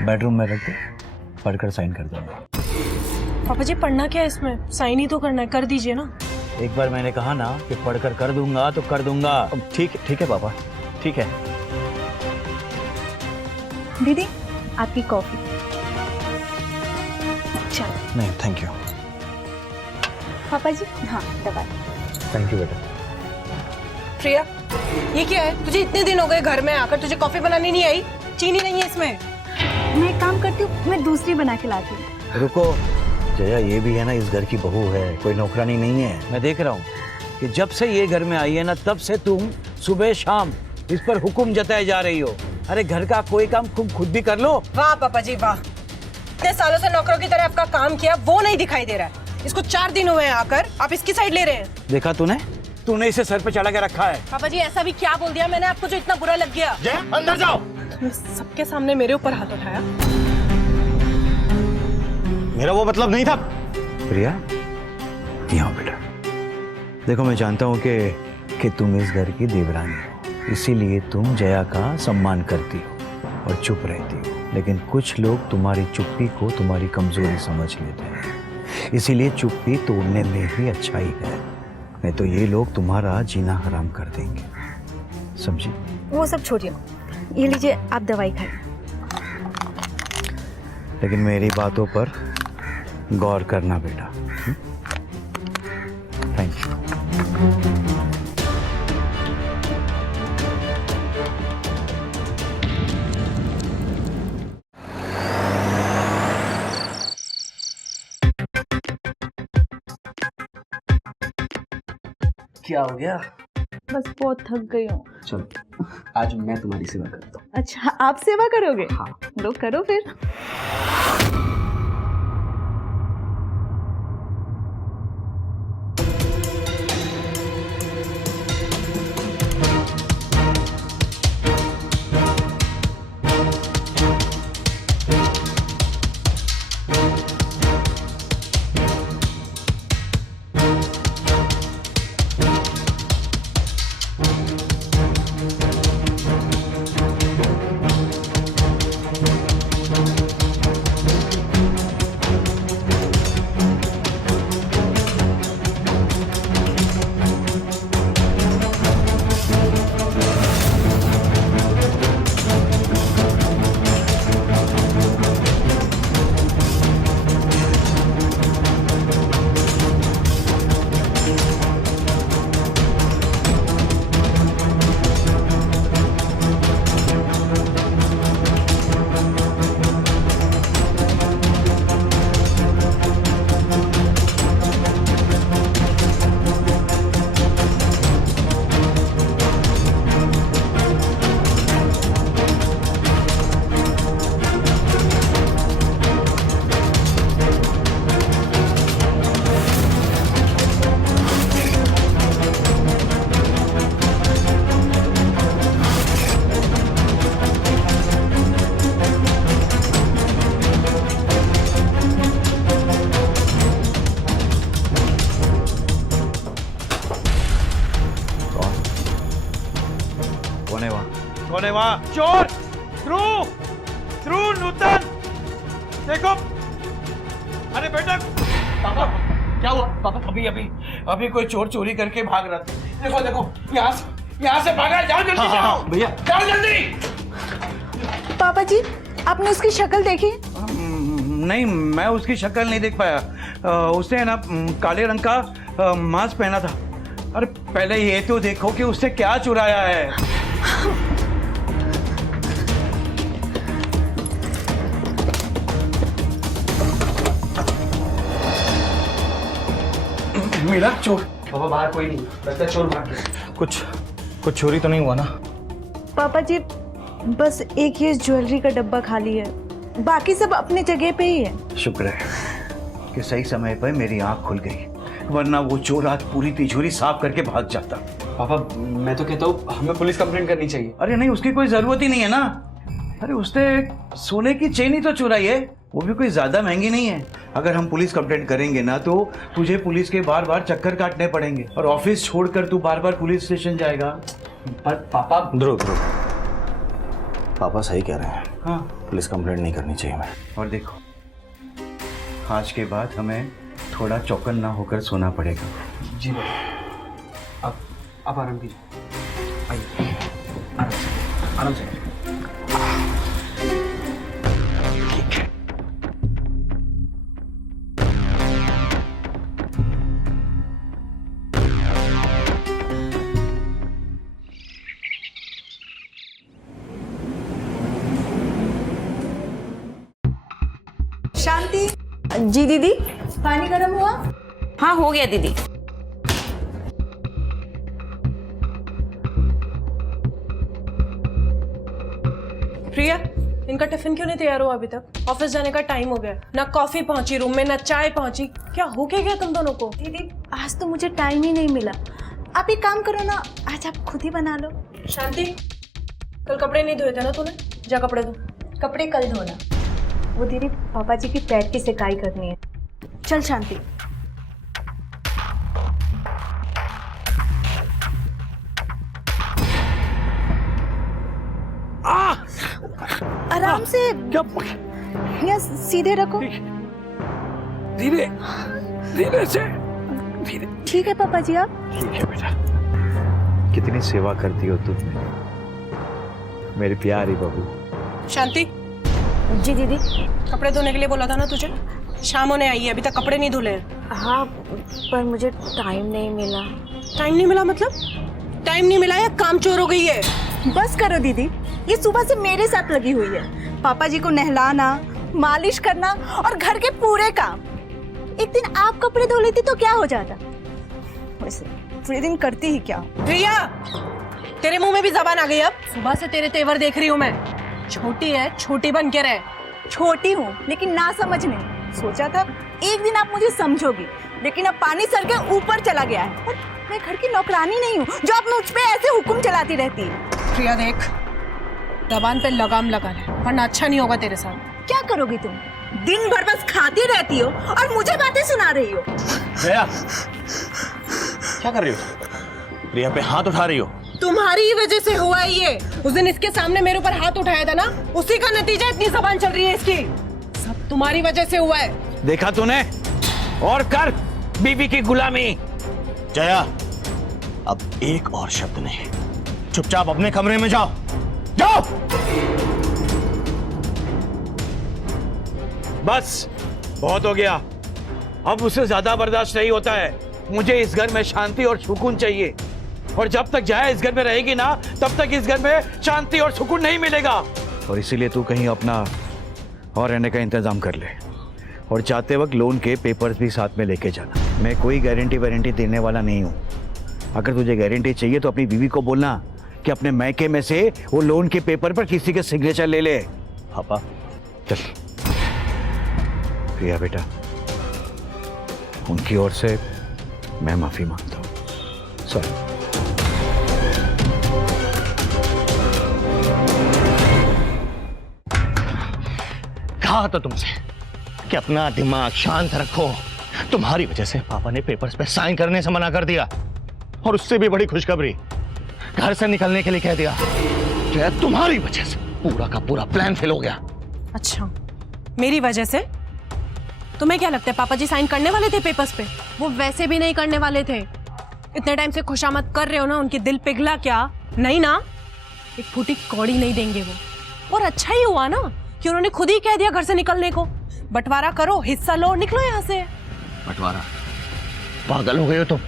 बेडरूम में रख दो, पढ़कर साइन कर दूंगा। पापा जी पढ़ना क्या है इसमें? साइन ही तो करना है, कर दीजिए ना। एक बार मैंने कहा ना कि पढ़कर कर दूंगा तो कर दूंगा। ठीक है पापा, ठीक है। दीदी आपकी कॉफी। चलो। नहीं थैंक यू। पापा जी, हाँ दबाए। थैंक यू बेटा। प्रिया, ये क्या है? तुझे इतने दिन हो गए घर में आकर, तुझे कॉफी बनानी नहीं आई? चीनी नहीं है इसमें। मैं एक काम करती हूँ, मैं दूसरी बना के लाती हूँ। रुको जया, ये भी है ना इस घर की बहू है, कोई नौकरानी नहीं है। मैं देख रहा हूँ कि जब से ये घर में आई है ना, तब से तुम सुबह शाम इस पर हुक्म जताए जा रही हो। अरे घर का कोई काम तुम खुद भी कर लो। वाह पापा जी वाह, इतने सालों से नौकरों की तरह आपका काम किया, वो नहीं दिखाई दे रहा है। इसको 4 दिन हुए हैं आकर, आप इसकी साइड ले रहे हैं। देखा तूने इसे सर पे चढ़ा के रखा है। पापा जी ऐसा भी क्या बोल दिया मैंने आपको जो इतना बुरा लग गया? अंदर जाओ। तुमने सबके सामने मेरे ऊपर हाथ उठाया। मेरा वो मतलब नहीं था। प्रिया, यहाँ बेटा, देखो मैं जानता हूँ कि तुम इस घर की देवरानी हो, इसीलिए तुम जया का सम्मान करती हो और चुप रहती हो। लेकिन कुछ लोग तुम्हारी चुप्पी को तुम्हारी कमजोरी समझ लेते हैं, इसीलिए चुप्पी तोड़ने में ही अच्छाई है, नहीं तो ये लोग तुम्हारा जीना हराम कर देंगे, समझी? वो सब छोड़िए, ये लीजिए आप दवाई खाइए। लेकिन मेरी बातों पर गौर करना बेटा। Thank you. क्या हो गया? बस बहुत थक गई हूँ। चलो आज मैं तुम्हारी सेवा करता हूँ। अच्छा आप सेवा करोगे? हाँ। लो करो फिर। कौन है वहां? चोर! ध्रुव नूतन, देखो। अरे बेटा, पापा क्या हुआ? पापा अभी कोई चोर चोरी करके भाग रहा था। देखो यहाँ से भागा। जाओ जल्दी। हाँ, भैया जाओ जल्दी। पापा जी आपने उसकी शक्ल देखी? नहीं, मैं उसकी शक्ल नहीं देख पाया। उसने ना काले रंग का मास्क पहना था। अरे पहले ये तो देखो कि उसने क्या चुराया है। मिला चोर? पापा बाहर कोई नहीं, लगता है चोर भाग गया। कुछ चोरी तो नहीं हुआ ना? पापा जी बस एक ये ज्वेलरी का डब्बा खाली है, बाकी सब अपनी जगह पे ही है। शुक्र है कि सही समय पर मेरी आंख खुल गई, वरना वो चोर आज पूरी तिजोरी साफ करके भाग जाता। पापा मैं तो कहता हूँ हमें पुलिस कंप्लेंट करनी चाहिए। अरे नहीं, उसकी कोई जरूरत ही नहीं है ना। अरे उसने सोने की चेन ही तो चुराई है, वो भी कोई ज्यादा महंगी नहीं है। अगर हम पुलिस कंप्लेंट करेंगे ना तो तुझे पुलिस के बार बार चक्कर काटने पड़ेंगे और ऑफिस छोड़कर तू बार बार पुलिस स्टेशन जाएगा। पर पापा ध्रुव पापा सही कह रहे हैं। हाँ, पुलिस कंप्लेंट नहीं करनी चाहिए मैं। और देखो आज के बाद हमें थोड़ा चौकन ना होकर सोना पड़ेगा। जी बाबा, आप आराम कीजिए। आइए आराम से। शांति, जी दीदी, पानी गर्म हुआ? हाँ हो गया दीदी। प्रिया, इनका टिफिन क्यों नहीं तैयार हुआ अभी तक? ऑफिस जाने का टाइम हो गया, ना कॉफी पहुंची रूम में, ना चाय पहुंची। क्या हो क्या गया तुम दोनों को? दीदी आज तो मुझे टाइम ही नहीं मिला। आप एक काम करो ना, आज आप खुद ही बना लो। शांति, कल कपड़े नहीं धोए थे ना तूने? जा कपड़े धो। कपड़े कल धोना, वो दीदी पापा जी की पैर की सिकाई करनी है। चल शांति। आराम से, या सीधे रखो। धीरे धीरे से, धीरे। ठीक है पापा जी, आप ठीक है बेटा। कितनी सेवा करती हो तुम मेरी प्यारी बहू। शांति। जी दीदी। कपड़े धोने के लिए बोला था ना तुझे? शाम होने आई है, अभी तक कपड़े नहीं धुले। हाँ पर मुझे टाइम नहीं मिला। टाइम नहीं मिला मतलब? टाइम नहीं मिला या काम चोर हो गई है? बस करो दीदी, ये सुबह से मेरे साथ लगी हुई है। पापा जी को नहलाना, मालिश करना और घर के पूरे काम। एक दिन आप कपड़े धो लेती तो क्या हो जाता? वैसे पूरे दिन करती ही क्या? प्रिया, तेरे मुंह में भी जबान आ गई अब। सुबह से तेरे तेवर देख रही हूँ मैं। छोटी है, छोटी बन के रहे। छोटी हूँ लेकिन ना समझ नहीं। सोचा था एक दिन आप मुझे समझोगी, लेकिन अब पानी सर के ऊपर चला गया है। और मैं घर की नौकरानी नहीं हूँ जो आप मुझ पे ऐसे हुक्म चलाती रहती है। प्रिया देख, जबान पे लगाम लगा ले, वरना अच्छा नहीं होगा तेरे साथ। क्या करोगी तुम? दिन भर बस खाती रहती हो और मुझे बातें सुना रही हो। जया, क्या कर रही हो? प्रिया पे हाथ उठा रही हो? तुम्हारी ही वजह से हुआ है ये। उस दिन इसके सामने मेरे ऊपर हाथ उठाया था ना, उसी का नतीजा इतनी जबान चल रही है इसकी। सब तुम्हारी वजह से हुआ है। देखा तूने? और कर बीबी की गुलामी। जया, अब एक और शब्द नहीं। चुपचाप अपने कमरे में जाओ, जाओ। बस बहुत हो गया, अब उससे ज्यादा बर्दाश्त नहीं होता है। मुझे इस घर में शांति और सुकून चाहिए, और जब तक जया इस घर में रहेगी ना, तब तक इस घर में शांति और सुकून नहीं मिलेगा। और इसीलिए तू कहीं अपना और रहने का इंतजाम कर ले, और जाते वक्त लोन के पेपर्स भी साथ में लेके जाना। मैं कोई गारंटी वारंटी देने वाला नहीं हूँ। अगर तुझे गारंटी चाहिए तो अपनी बीवी को बोलना कि अपने मैके में से वो लोन के पेपर पर किसी के सिग्नेचर ले ले। पापा चल। प्रिया बेटा, उनकी ओर से मैं माफी मांगता हूँ। सॉरी। कहा था तुमसे कि अपना दिमाग शांत रखो। तुम्हारी वजह से पापा ने पेपर्स पे साइन करने से मना कर दिया, और उससे भी बड़ी खुशखबरी, घर से निकलने के लिए कह दिया। तुम्हारी वजह से पूरा का पूरा प्लान फेल हो गया। अच्छा, मेरी वजह से? तुम्हें क्या लगता है पापा जी साइन करने वाले थे पेपर्स पे? वो वैसे भी नहीं करने वाले थे। इतने टाइम से खुशामद कर रहे हो ना, उनके दिल पिघला क्या? नहीं ना, एक फूटी कौड़ी नहीं देंगे वो। और अच्छा ही हुआ ना कि उन्होंने खुद ही कह दिया घर से निकलने को। बंटवारा करो, हिस्सा लो, निकलो यहाँ से। बंटवारा? पागल हो गए हो तुम?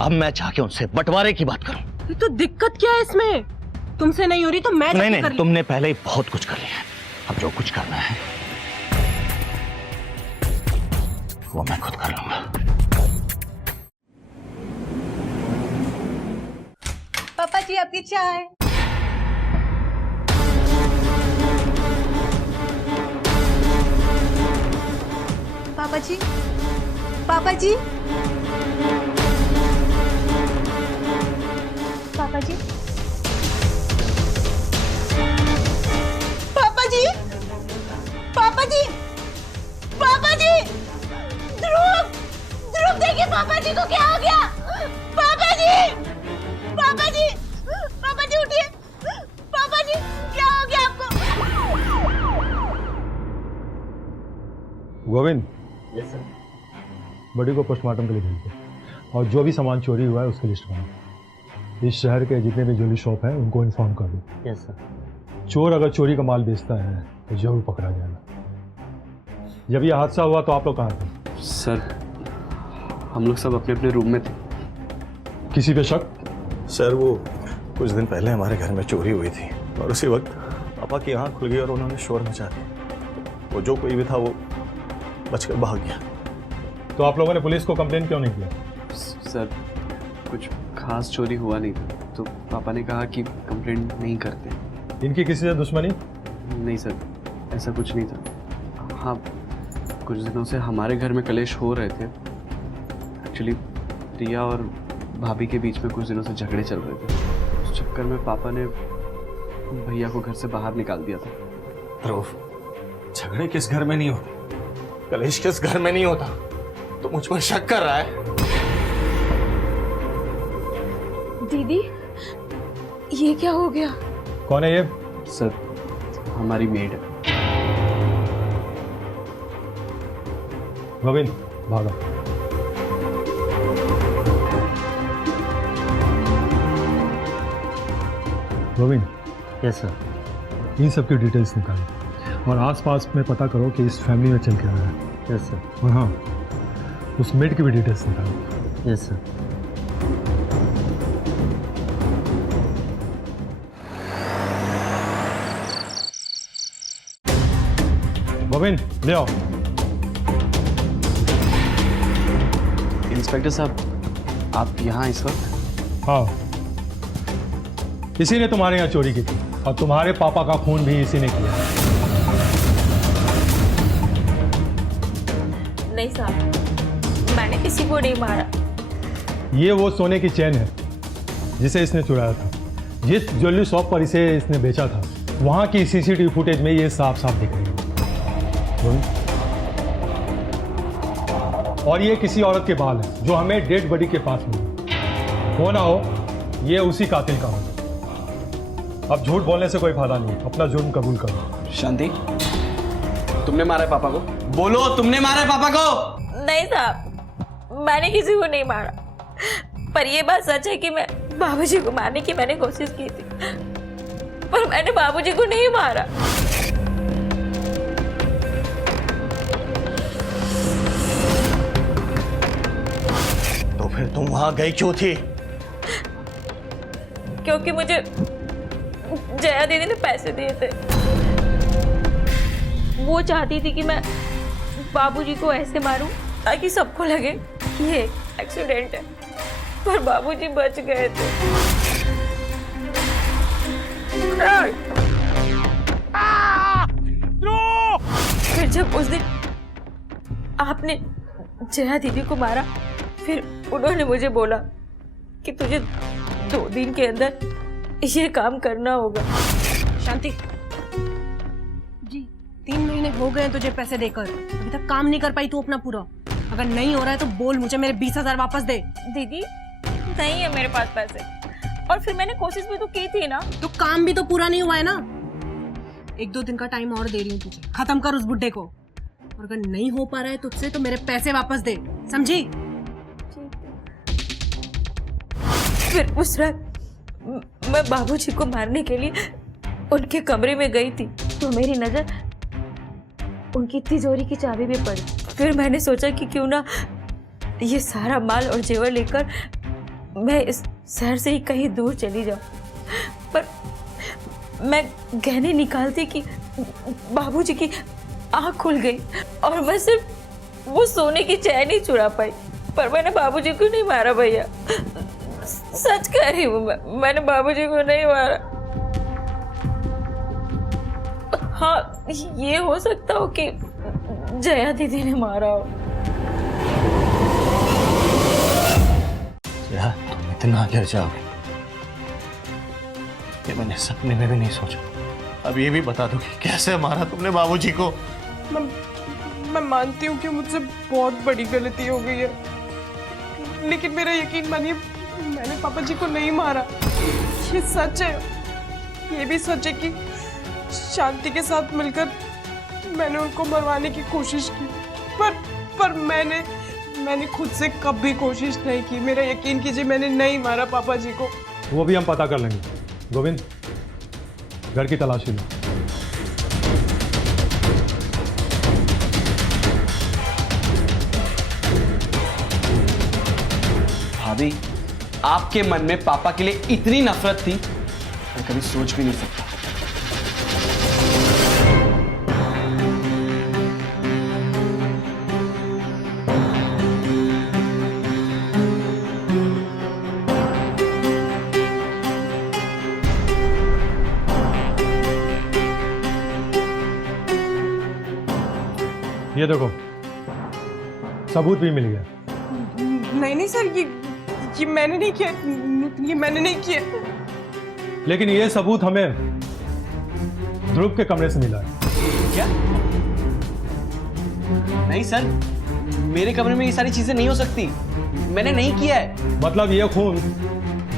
अब मैं जाके उनसे बंटवारे की बात करूं? तो दिक्कत क्या है इसमें? तुमसे नहीं हो रही तो मैं नहीं, तुमने पहले ही बहुत कुछ कर लिया है। अब जो कुछ करना है वो मैं खुद कर लूंगा। पापा जी आपकी चाय। पापा जी, पापा जी, पापा जी, पापा जी, पापा जी, पापा जी, ध्रुव, ध्रुव देखिए पापा जी को क्या हो गया? पापा जी, पापा जी, पापा जी उठिए। पापा जी क्या हो गया आपको? गोविंद, बड़ी को पोस्टमार्टम के लिए भेज दो, और जो भी सामान चोरी हुआ है उसकी लिस्ट बनाओ। इस शहर के जितने भी ज्वेलरी शॉप हैं उनको इन्फॉर्म कर दो। Yes sir. चोर अगर चोरी का माल बेचता है तो जरूर पकड़ा जाएगा। जब यह हादसा हुआ तो आप लोग कहाँ थे? सर, हम लोग सब अपने अपने रूम में थे। किसी पे शक? सर, वो कुछ दिन पहले हमारे घर में चोरी हुई थी, और उसी वक्त पापा की आँख खुल गई और उन्होंने शोर मचा दिया। वो जो कोई भी था वो बचकर भाग गया। तो आप लोगों ने पुलिस को कंप्लेन क्यों नहीं किया? सर कुछ खास चोरी हुआ नहीं था, तो पापा ने कहा कि कंप्लेंट नहीं करते। इनकी किसी से दुश्मनी? नहीं सर, ऐसा कुछ नहीं था। हाँ, कुछ दिनों से हमारे घर में कलेश हो रहे थे। एक्चुअली रिया और भाभी के बीच में कुछ दिनों से झगड़े चल रहे थे। उस चक्कर में पापा ने भैया को घर से बाहर निकाल दिया था। ध्रुव, झगड़े किस घर में नहीं होते, कलेश किस घर में नहीं होता, तो मुझ पर शक कर रहा है? दीदी, ये क्या हो गया? कौन है ये? सर, हमारी मेड है। गोविंद भागा। गोविंद। Yes sir. इन सब की डिटेल्स निकालो और आसपास में पता करो कि इस फैमिली में चल क्या रहा है। Yes sir. और हाँ, उस मेड की भी डिटेल्स निकालो। Yes sir. गोविंद ले आओ। इंस्पेक्टर साहब, आप यहाँ इस वक्त? हाँ, इसी ने तुम्हारे यहाँ चोरी की थी और तुम्हारे पापा का खून भी इसी ने किया। नहीं साहब, मैंने किसी को नहीं मारा। ये वो सोने की चेन है जिसे इसने चुराया था। जिस ज्वेलरी शॉप पर इसे इसने बेचा था, वहां की सीसीटीवी फुटेज में ये साफ साफ दिख रही है। और ये किसी औरत के बाल है जो हमें डेड बॉडी के पास मिली। हो ना हो, ये उसी कातिल का हो। अब झूठ बोलने से कोई फायदा नहीं, अपना जुर्म कबूल करो। शांति, तुमने मारा है पापा को? बोलो, तुमने मारा है पापा को? नहीं साहब, मैंने किसी को नहीं मारा। पर ये बात सच है कि मैं बाबूजी को मारने की मैंने कोशिश की थी, पर मैंने बाबूजी को नहीं मारा। तो फिर तुम वहां गई क्यों थी? क्योंकि मुझे जया दीदी ने पैसे दिए थे। वो चाहती थी कि मैं बाबूजी को ऐसे मारूं ताकि सबको लगे कि ये एक्सीडेंट है, पर बाबूजी बच गए थे। फिर जब उस दिन आपने जया दीदी को मारा, फिर उन्होंने मुझे बोला कि तुझे 2 दिन के अंदर ये काम करना होगा। शांति जी, 3 महीने हो गए तुझे पैसे देकर, अभी तक काम नहीं कर पाई तू अपना पूरा। अगर नहीं हो रहा है तो बोल, मुझे मेरे 20,000 वापस दे। दीदी, नहीं है मेरे पास पैसे, और फिर मैंने कोशिश भी तो की थी ना। तो काम भी तो पूरा नहीं हुआ है ना। 1-2 दिन का टाइम और दे रही हूँ तुझे, खत्म कर उस बुड्ढे को। और अगर नहीं हो पा रहा है तुझसे तो मेरे पैसे वापस दे, समझी? फिर उस रात मैं बाबूजी को मारने के लिए उनके कमरे में गई थी, तो मेरी नजर उनकी तिजोरी की चाबी भी पड़ी। फिर मैंने सोचा कि क्यों ना ये सारा माल और जेवर लेकर मैं इस शहर से ही कहीं दूर चली जाऊं। पर मैं गहने निकालती कि बाबूजी की आंख खुल गई और मैं सिर्फ वो सोने की चैन ही चुरा पाई। पर मैंने बाबूजी को नहीं मारा भैया, सच कह रही हूँ, मैंने बाबूजी को नहीं मारा। हाँ, ये हो सकता हो कि जया दीदी ने मारा हो। यार, तुम इतना गिर जाओगे ये मैंने सपने में भी नहीं सोचा। अब ये भी बता दो कि कैसे मारा तुमने बाबूजी को? मैं मानती हूँ कि मुझसे बहुत बड़ी गलती हो गई है, लेकिन मेरा यकीन मानिए, मैंने पापा जी को नहीं मारा। ये सच है। ये भी सच है कि शांति के साथ मिलकर मैंने उनको मरवाने की कोशिश की, पर मैंने खुद से कभी कोशिश नहीं की। मेरा यकीन कीजिए, मैंने नहीं मारा पापा जी को। वो भी हम पता कर लेंगे। गोविंद, घर की तलाशी लो। भाभी, आपके मन में पापा के लिए इतनी नफरत थी, मैं कभी सोच भी नहीं सकता। ये देखो, सबूत भी मिल गया। नहीं सर, ये मैंने नहीं किया, ये मैंने नहीं किया। लेकिन ये सबूत हमें ध्रुव के कमरे से मिला है। क्या? नहीं सर, मेरे कमरे में ये सारी चीजें नहीं हो सकती, मैंने नहीं किया है। मतलब ये खून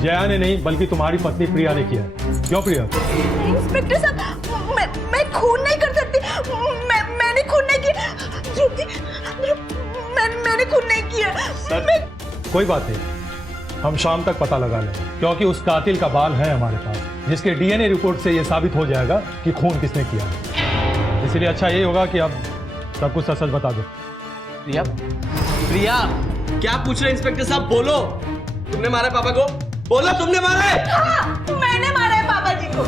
जया ने नहीं बल्कि तुम्हारी पत्नी प्रिया ने किया है। क्यों प्रिया? इंस्पेक्टर साहब, मैं खून नहीं कर सकती। मैंने खून नहीं किया। मैंने खून नहीं किया। कोई बात नहीं, हम शाम तक पता लगा लेंगे, क्योंकि उस कातिल का बाल है हमारे पास, जिसके डीएनए रिपोर्ट से ये साबित हो जाएगा कि खून किसने किया है। इसलिए अच्छा ये होगा कि अब सब कुछ सच बता दो। प्रिया, प्रिया, क्या पूछ रहे इंस्पेक्टर साहब? बोलो, तुमने मारा पापा को? बोलो, तुमने मारा है? हाँ, मैंने मारा है पापा जी को।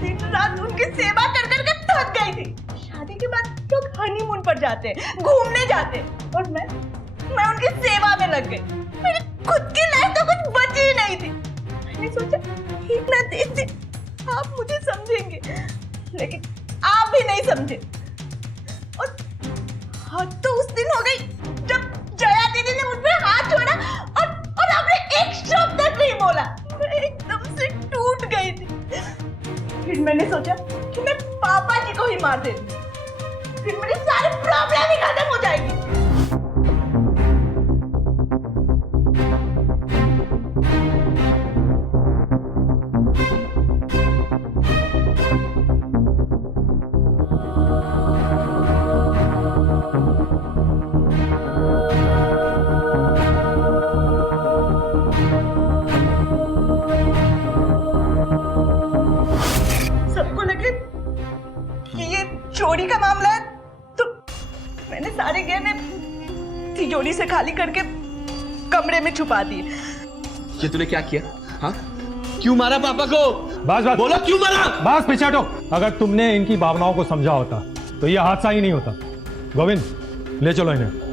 दिन रात उनकी सेवा कर कर के थक गई थी। शादी के बाद लोग हनीमून पर जाते हैं, घूमने जाते हैं, और मैं उनकी सेवा में लग गई। मेरी खुद की लाइफ तो कुछ बची ही नहीं थी। मैंने सोचा ठीक ना देख आप मुझे समझेंगे, लेकिन आप भी नहीं समझे। और हद तो उस दिन हो गई जब जया दीदी ने मुझ पे हाथ छोड़ा और आपने एक शब्द तक नहीं बोला। मैं एकदम से टूट गई थी। फिर मैंने सोचा कि मैं पापा जी को ही मार देती, फिर मेरी सारी प्रॉब्लम ही खत्म हो जाएगी। सबको लगे कि ये चोरी का मामला है, तो मैंने सारे गहने तिजोरी से खाली करके कमरे में छुपा दिए। ये तूने क्या किया? हाँ, क्यों मारा पापा को? बस बोलो, क्यों मारा? बस पीछे हटो। अगर तुमने इनकी भावनाओं को समझा होता तो ये हादसा ही नहीं होता। गोविंद, ले चलो इन्हें।